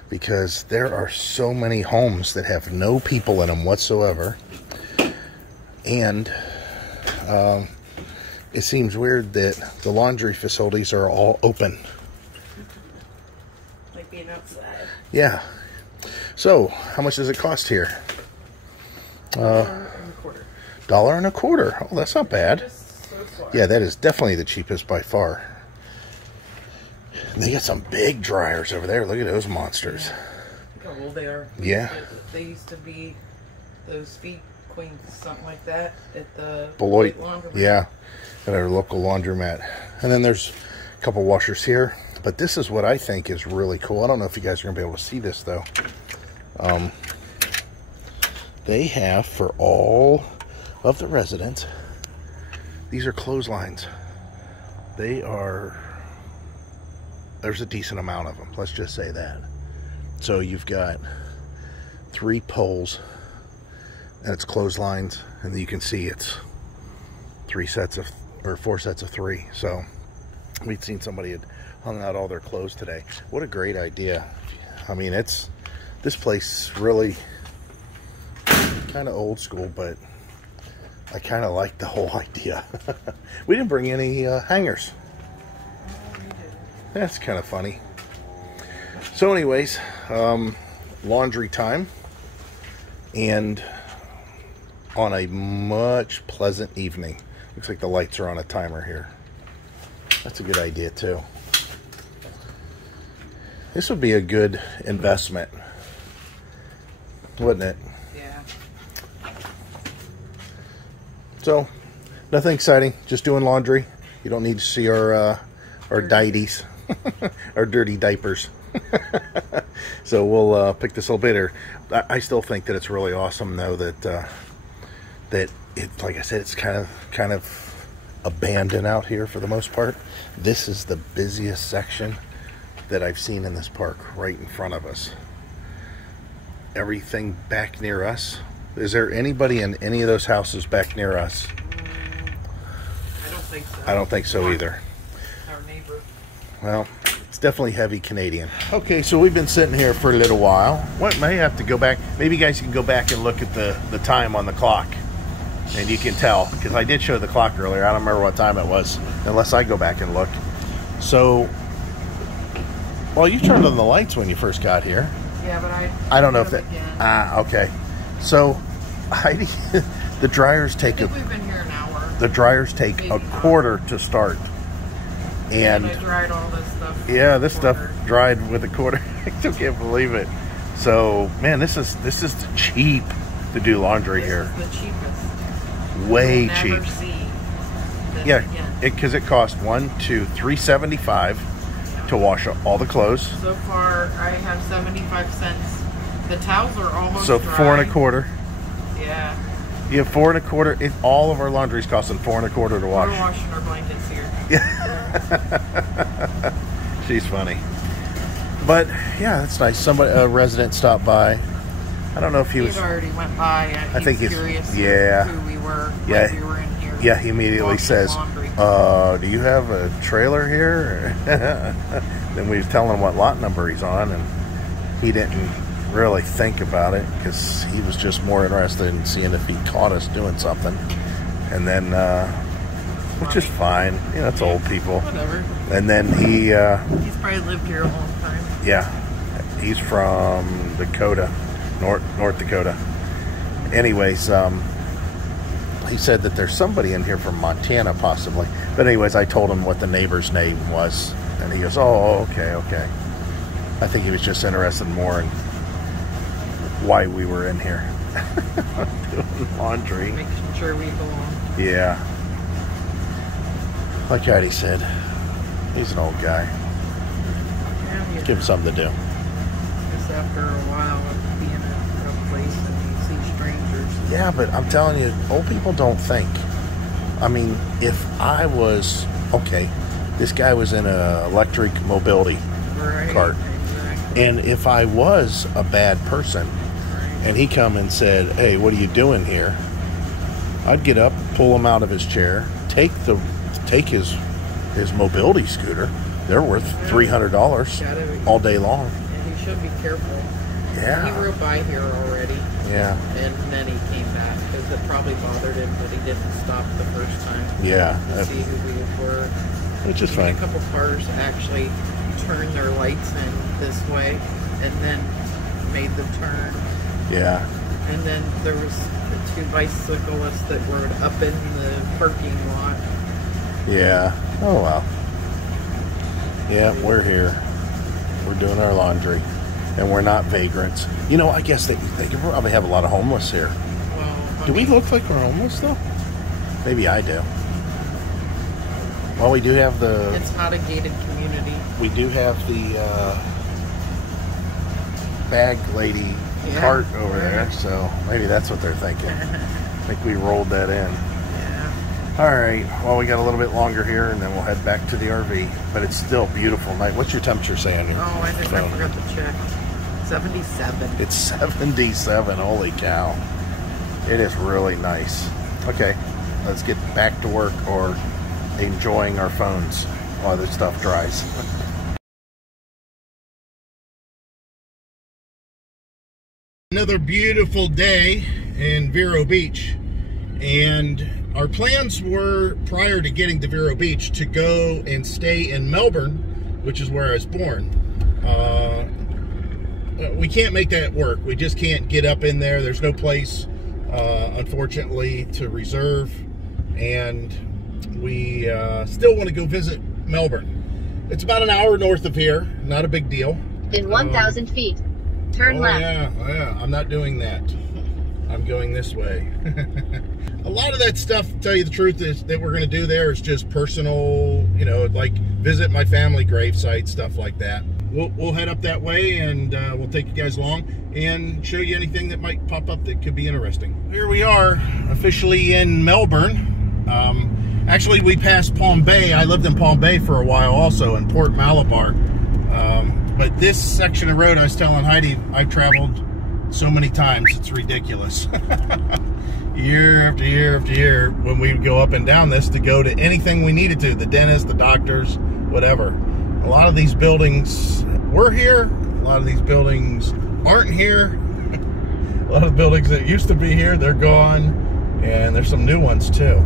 because there are so many homes that have no people in them whatsoever. And it seems weird that the laundry facilities are all open. Like being outside. Yeah. So, how much does it cost here? $1.25. Oh, that's not bad. Yeah, that is definitely the cheapest by far. And they got some big dryers over there. Look at those monsters. Look how old they are. Yeah. They used to be those feet queens, something like that, at the Beloit. laundromat. Yeah, at our local laundromat. And then there's a couple washers here. But this is what I think is really cool. I don't know if you guys are going to be able to see this, though. They have, for all of the residents, these are clotheslines. There's a decent amount of them, let's just say that. So you've got 3 poles, and it's clotheslines, and you can see it's 4 sets of 3. So we'd seen somebody had hung out all their clothes today. What a great idea. I mean, this place really kind of old school, but I kind of like the whole idea. We didn't bring any hangers. That's kind of funny. So anyways, laundry time. And on a much pleasant evening. Looks like the lights are on a timer here. That's a good idea too. This would be a good investment, wouldn't it? Yeah. So, nothing exciting. Just doing laundry. You don't need to see our diaties, our dirty diapers. So we'll pick this a little bit later. I still think that it's really awesome, though, that it, like I said, it's kind of abandoned out here for the most part. This is the busiest section that I've seen in this park, right in front of us. Everything back near us. Is there anybody in any of those houses back near us? I don't think so. I don't think so either. Our neighbor. Well, it's definitely heavy Canadian. Okay, so we've been sitting here for a little while. What may have to go back. Maybe you guys can go back and look at the time on the clock. And you can tell, because I did show the clock earlier. I don't remember what time it was, unless I go back and look. So, well, you turned on the lights when you first got here. Yeah, but I don't know if that... okay. So, Heidi, the dryers take we've been here an hour. The dryers take a quarter to start. And I dried all this stuff. Yeah, this stuff dried with a quarter. I still can't believe it. So, man, this is cheap to do laundry here. This is the cheapest. Way cheap. Yeah, again. because it cost $3.75 to wash all the clothes. So far, I have 75 cents. The towels are almost So dry. $4.25. Yeah. You have $4.25. All of our laundry's costing $4.25 to wash. We're washing our blankets here. She's funny. But yeah, that's nice. A resident stopped by. I don't know if he was. He already went by. I think he's curious. Yeah. Who we were. Yeah. We were in here. Yeah. He immediately says, "Do you have a trailer here?" Then we tell him what lot number he's on, and he didn't really think about it because he was just more interested in seeing if he caught us doing something. And then, which is fine. You know, it's old people. Whatever. And then he's probably lived here a long time. Yeah, he's from Dakota. North Dakota. Anyways, he said that there's somebody in here from Montana, possibly. But anyways, I told him what the neighbor's name was, and he goes, "Oh, okay." I think he was just interested more in why we were in here doing laundry, making sure we belong. Yeah, like Heidi said, he's an old guy. Yeah, Give him something to do. Just after a while of being in a place and you see strangers. Yeah, but I'm telling you, old people don't think. I mean, if I was... Okay, this guy was in an electric mobility cart. Exactly. And if I was a bad person, and he come and said, "Hey, what are you doing here?" I'd get up, pull him out of his chair, take his mobility scooter. They're worth $300 all day long. And he should be careful. Yeah. He rode by here already. Yeah. And then he came back because it probably bothered him, but he didn't stop the first time. Yeah. To see who we were. Which is fine. A couple cars actually turned their lights in this way and then made the turn. Yeah. And then there was the two bicyclists that were up in the parking lot. Yeah. Oh, well. Yeah, we're here. We're doing our laundry. And we're not vagrants. You know, I guess they could probably have a lot of homeless here. Well, Do we look like we're homeless, though? Maybe I do. Well, we do have the... It's not a gated community. We do have the bag lady cart over there, so maybe that's what they're thinking. I think we rolled that in. Yeah. All right, well, we got a little bit longer here, and then we'll head back to the RV. But it's still beautiful night. What's your temperature say on your I phone? forgot to check. 77. It's 77. Holy cow. It is really nice. Okay, let's get back to work or enjoying our phones while this stuff dries. Another beautiful day in Vero Beach, and our plans were, prior to getting to Vero Beach, to go and stay in Melbourne, which is where I was born. We can't make that work. We just can't get up in there. There's no place unfortunately, to reserve, and we still want to go visit Melbourne. It's about an hour north of here, not a big deal. In 1,000 feet, turn left. Yeah, I'm not doing that. I'm going this way. A lot of that stuff, to tell you the truth, is that we're going to do there is just personal, you know, like visit my family gravesite, stuff like that. We'll head up that way, and we'll take you guys along and show you anything that might pop up that could be interesting. Here we are, officially in Melbourne. Actually, we passed Palm Bay. I lived in Palm Bay for a while also, in Port Malabar. But this section of road, I was telling Heidi, I've traveled so many times, it's ridiculous. Year after year after year, when we would go up and down this to go to anything we needed to, the dentist, the doctors, whatever. A lot of these buildings were here, a lot of these buildings aren't here. A lot of the buildings that used to be here, they're gone, and there's some new ones too.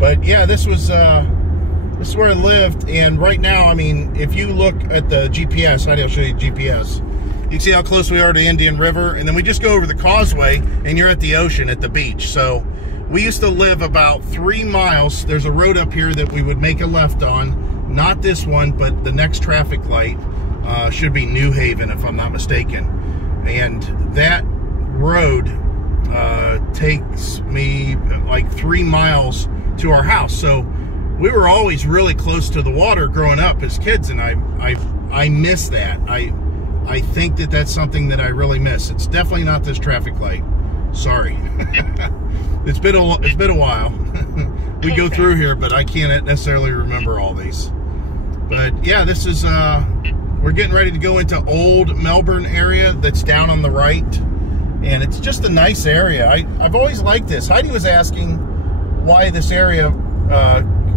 But yeah, this is where I lived, and right now, I mean, if you look at the GPS, I'll show you GPS. You can see how close we are to Indian River, and then we just go over the causeway, and you're at the ocean, at the beach. So we used to live about 3 miles. There's a road up here that we would make a left on, not this one, but the next traffic light should be New Haven, if I'm not mistaken. And that road takes me like 3 miles to our house. So we were always really close to the water growing up as kids, and I miss that. I think that that's something that I really miss. It's definitely not this traffic light. Sorry. It's been a while. We go through here, but I can't necessarily remember all these. But yeah, this is we're getting ready to go into Old Melbourne area that's down on the right, and it's just a nice area. I've always liked this. Heidi was asking why this area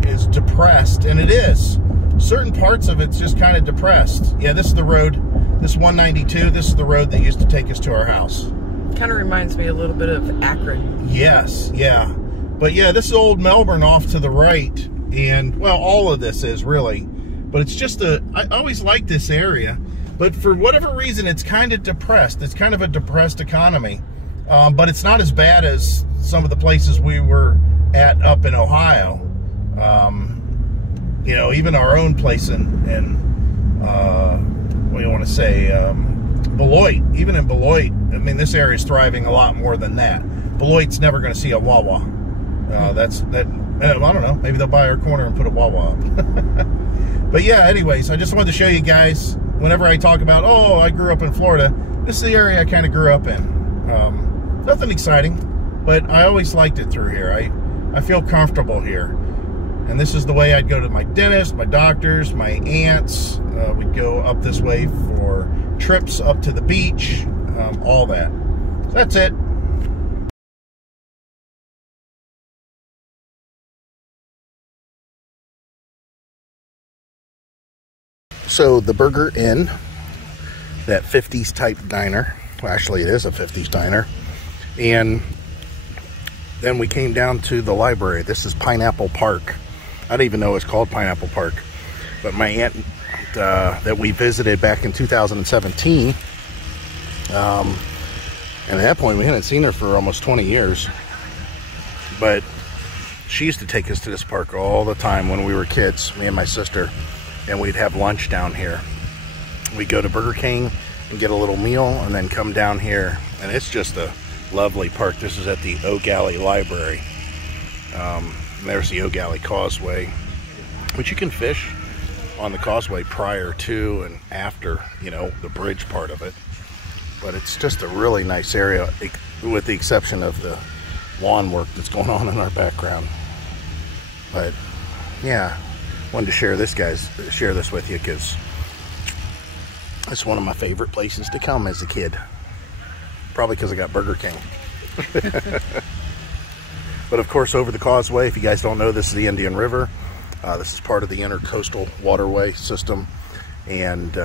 is depressed, and it is. Certain parts of it's just kind of depressed. Yeah, this is the road. This 192, this is the road that used to take us to our house. Kind of reminds me a little bit of Akron. Yes, yeah. But yeah, this is Old Melbourne off to the right. And, well, all of this is really. But it's just I always liked this area. But for whatever reason, it's kind of depressed. It's kind of a depressed economy. But it's not as bad as some of the places we were at up in Ohio. You know, even our own place in what do you want to say, Beloit. Even in Beloit, I mean, this area is thriving a lot more than that. Beloit's never going to see a Wawa. I don't know, maybe they'll buy our corner and put a Wawa up. But yeah, anyways, I just wanted to show you guys, whenever I talk about, oh, I grew up in Florida, this is the area I kind of grew up in. Nothing exciting, but I always liked it through here. I feel comfortable here. And this is the way I'd go to my dentist, my doctors, my aunts. We'd go up this way for trips up to the beach, all that. So that's it. So the Burger Inn, that 50s type diner. Well, actually it is a 50s diner. And then we came down to the library. This is Pineapple Park. I didn't even know it's called Pineapple Park. But my aunt that we visited back in 2017, and at that point we hadn't seen her for almost 20 years. But she used to take us to this park all the time when we were kids, me and my sister, and we'd have lunch down here. We'd go to Burger King and get a little meal and then come down here, and it's just a lovely park. This is at the O'Galley Library. There's the O'Galley Causeway, which you can fish on the causeway prior to and after, you know, the bridge part of it. But it's just a really nice area, with the exception of the lawn work that's going on in our background. But yeah, wanted to share this with you because it's one of my favorite places to come as a kid. Probably because I got Burger King. But of course, over the causeway, if you guys don't know, this is the Indian River. This is part of the intercoastal waterway system. And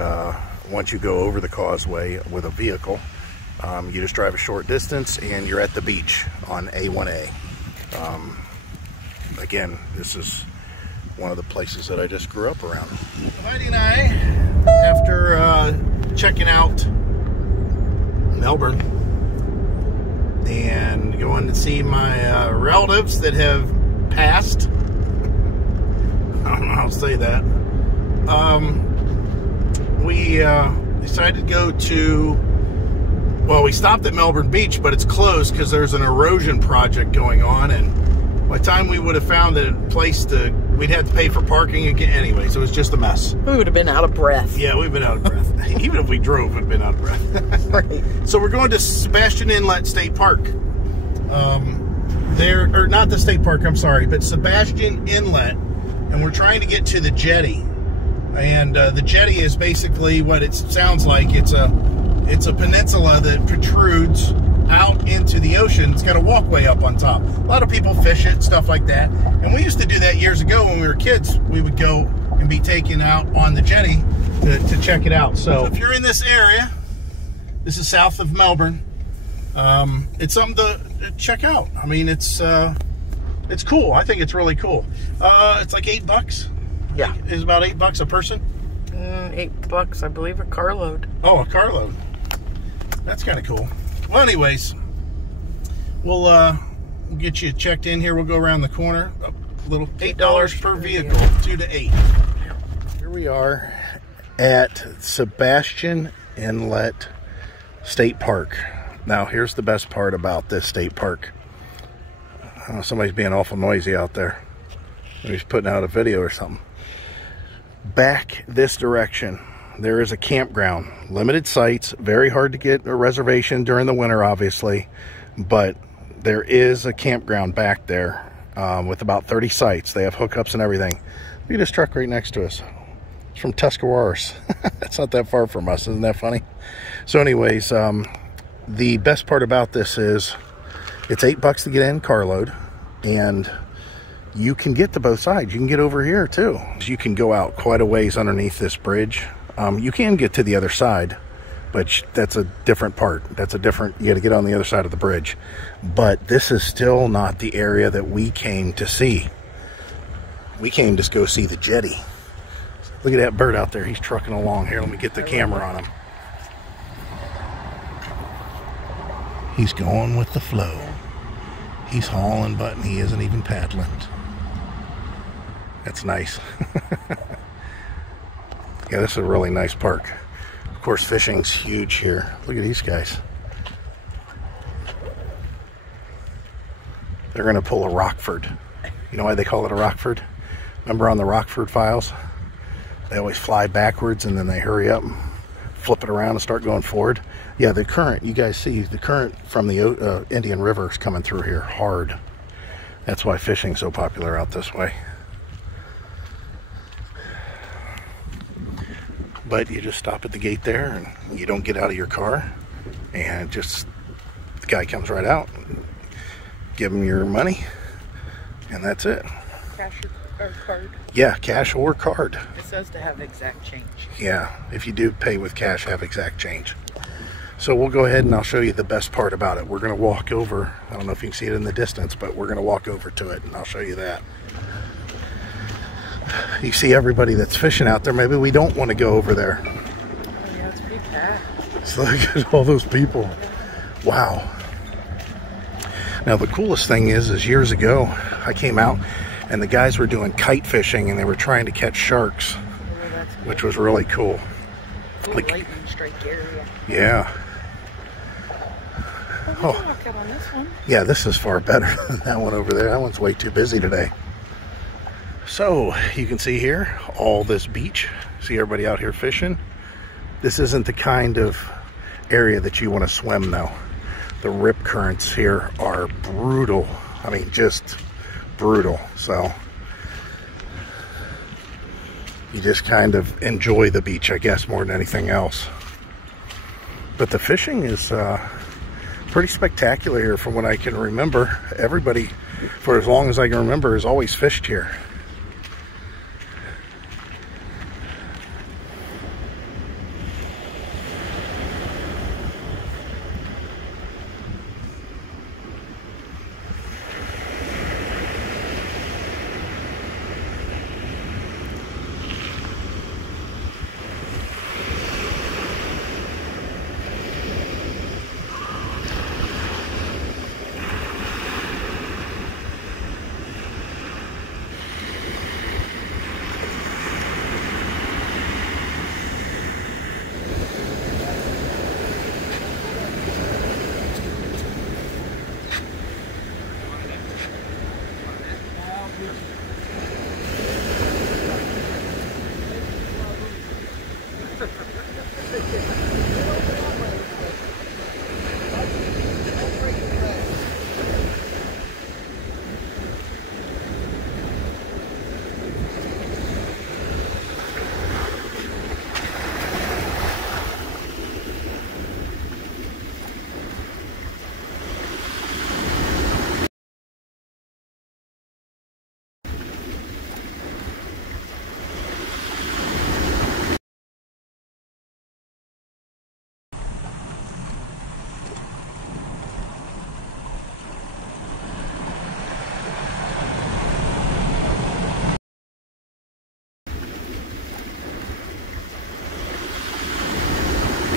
once you go over the causeway with a vehicle, you just drive a short distance and you're at the beach on A1A. Again, this is one of the places that I just grew up around. Heidi and I, after checking out Melbourne and going to see my relatives that have passed. I don't know how to say that. We decided to go to, well, we stopped at Melbourne Beach, but it's closed because there's an erosion project going on, and by the time we would have found a place to, we'd have to pay for parking again anyway, so it was just a mess. We would have been out of breath. Yeah, we've been out of breath. Even if we drove, we'd been out of breath. Right. So we're going to Sebastian Inlet State Park. Or not the state park, I'm sorry, but Sebastian Inlet, and we're trying to get to the jetty. And the jetty is basically what it sounds like. It's a peninsula that protrudes out into the ocean. It's got a walkway up on top. A lot of people fish it, stuff like that. And we used to do that years ago when we were kids. We would go and be taken out on the jetty to check it out. So if you're in this area, this is south of Melbourne. It's something to check out. I mean, it's cool. I think it's really cool. It's like $8. Yeah. It's about $8 a person. $8, I believe, a carload. Oh, a carload. That's kind of cool. Well, anyways, we'll get you checked in here. We'll go around the corner. A little $8 per vehicle, 2 to 8. Here we are at Sebastian Inlet State Park. Now, here's the best part about this state park. I don't know, somebody's being awful noisy out there. Maybe he's putting out a video or something. Back this direction, there is a campground. Limited sites, very hard to get a reservation during the winter, obviously, but there is a campground back there with about 30 sites. They have hookups and everything. Look at this truck right next to us. It's from Tuscarawas. That's not that far from us. Isn't that funny? So anyways, the best part about this is it's $8 to get in, carload, and you can get to both sides. You can get over here too. You can go out quite a ways underneath this bridge. You can get to the other side, but that's a different part. That's a different, you got to get on the other side of the bridge. But this is still not the area that we came to see. We came to go see the jetty. Look at that bird out there. He's trucking along. Here, let me get the camera on him. He's going with the flow. He's hauling butt and he isn't even paddling. That's nice. Yeah, this is a really nice park. Of course, fishing's huge here. Look at these guys. They're going to pull a Rockford. You know why they call it a Rockford? Remember on the Rockford Files? They always fly backwards and then they hurry up and flip it around and start going forward. Yeah, the current, you guys see the current from the Indian River is coming through here hard. That's why fishing's so popular out this way. But you just stop at the gate there and you don't get out of your car, and just the guy comes right out, give him your money, and that's it. Cash or card? Yeah, cash or card. It says to have exact change. Yeah, if you do pay with cash, have exact change. So we'll go ahead and I'll show you the best part about it. We're going to walk over. I don't know if you can see it in the distance, but we're going to walk over to it and I'll show you that. You see everybody that's fishing out there. Maybe we don't want to go over there. Oh yeah, it's pretty packed. So look at all those people. Wow. Now the coolest thing is years ago I came out and the guys were doing kite fishing and they were trying to catch sharks, which was really cool. Like, lightning strike area. Yeah. Oh, we can walk out on this one. Yeah, this is far better than that one over there. That one's way too busy today. So you can see here all this beach. See everybody out here fishing. This isn't the kind of area that you want to swim though. The rip currents here are brutal. I mean, just brutal. So you just kind of enjoy the beach, I guess, more than anything else. But the fishing is pretty spectacular here from what I can remember. Everybody, for as long as I can remember, has always fished here.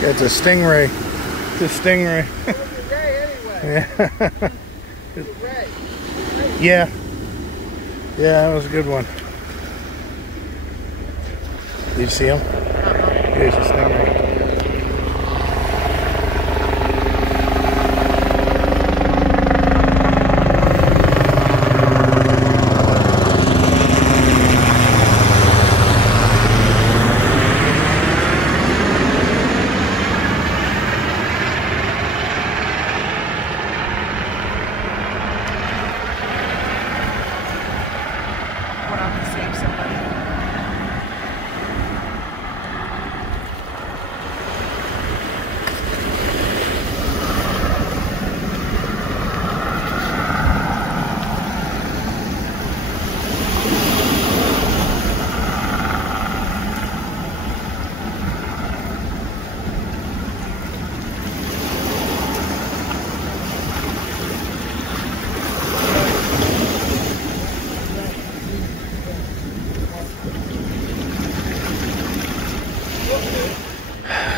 It's a stingray. It's a stingray. Yeah. Yeah. Yeah, that was a good one. Did you see him? Here's a stingray.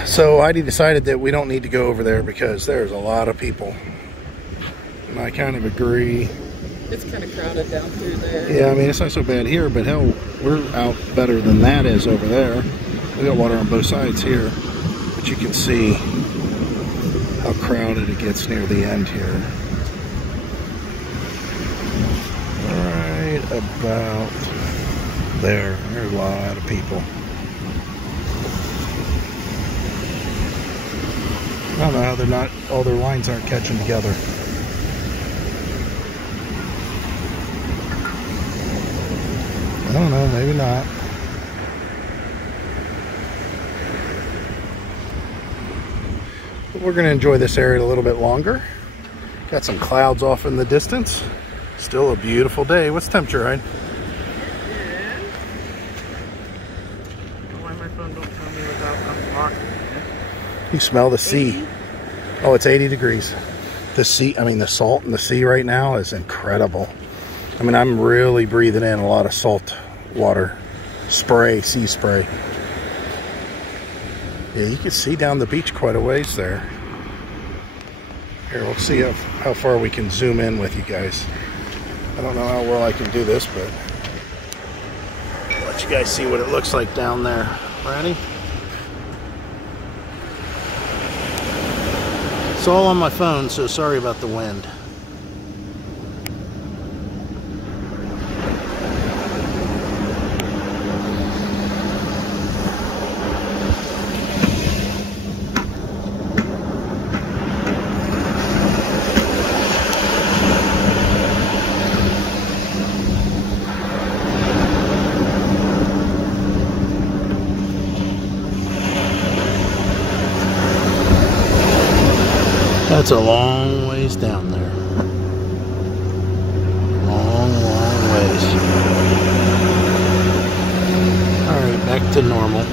So Heidi decided that we don't need to go over there because there's a lot of people. And I kind of agree. It's kind of crowded down through there. Yeah, I mean, it's not so bad here, but hell, we're out better than that is over there. We got water on both sides here. But you can see how crowded it gets near the end here. Right about there. There's a lot of people. I don't know how they're not, all their lines aren't catching together. I don't know, maybe not. But we're going to enjoy this area a little bit longer. Got some clouds off in the distance. Still a beautiful day. What's the temperature, right? Why my phone don't tell me without unlocking it? You smell the sea. Oh, it's 80 degrees. The sea, I mean, the salt in the sea right now is incredible. I mean, I'm really breathing in a lot of salt water spray, sea spray. Yeah, you can see down the beach quite a ways there. Here, we'll see how far we can zoom in with you guys. I don't know how well I can do this, but I'll let you guys see what it looks like down there. Ready? It's all on my phone, so sorry about the wind. That's a long ways down there. Long, long ways. Alright, back to normal.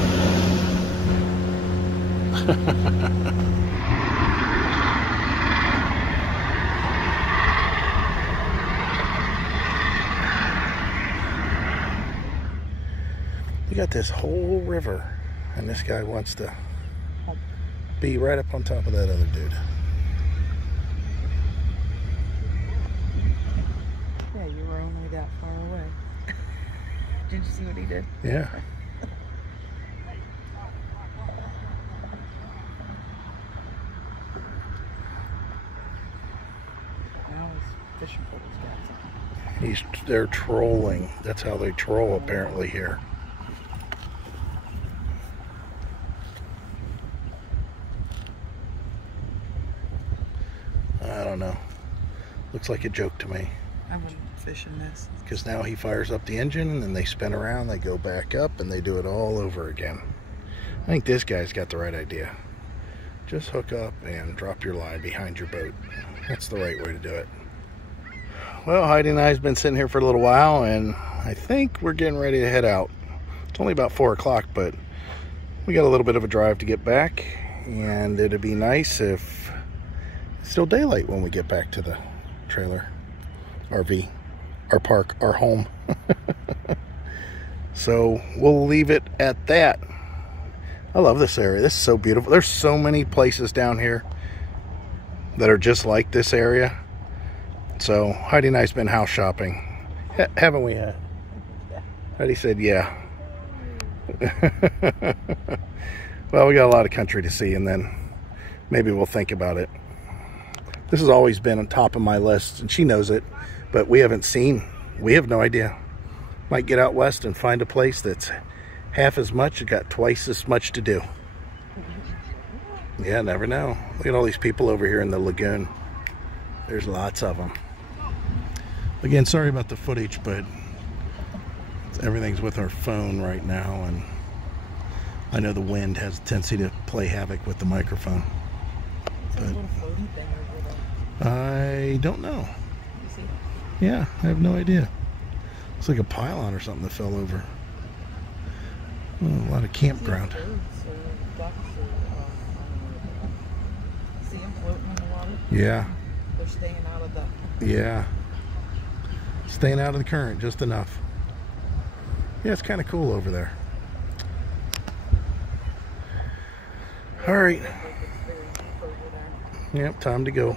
You got this whole river, and this guy wants to be right up on top of that other dude. That far away. Did you see what he did? Yeah. Now he's fishing for those guys. They're trolling. That's how they troll apparently here. I don't know. Looks like a joke to me. I wouldn't fish in this. Because now he fires up the engine, and then they spin around, they go back up, and they do it all over again. I think this guy's got the right idea. Just hook up and drop your line behind your boat. That's the right way to do it. Well, Heidi and I have been sitting here for a little while, and I think we're getting ready to head out. It's only about 4 o'clock, but we got a little bit of a drive to get back, and it'd be nice if it's still daylight when we get back to the trailer, RV, our park, our home. So we'll leave it at that. I love this area. This is so beautiful. There's so many places down here that are just like this area. So Heidi and I's been house shopping, haven't we? Heidi said yeah. Well, we got a lot of country to see, and then maybe we'll think about it. This has always been on top of my list, and she knows it, but we haven't seen. We have no idea. Might get out west and find a place that's half as much and got twice as much to do. Yeah, never know. Look at all these people over here in the lagoon. There's lots of them. Again, sorry about the footage, but everything's with our phone right now, and I know the wind has a tendency to play havoc with the microphone. But I don't know. Yeah, I have no idea. It's like a pylon or something that fell over. Oh, a lot of campground. See them floating in the water? Yeah. They're staying out of the... Yeah. Staying out of the current just enough. Yeah, it's kind of cool over there. All right. Yep, time to go.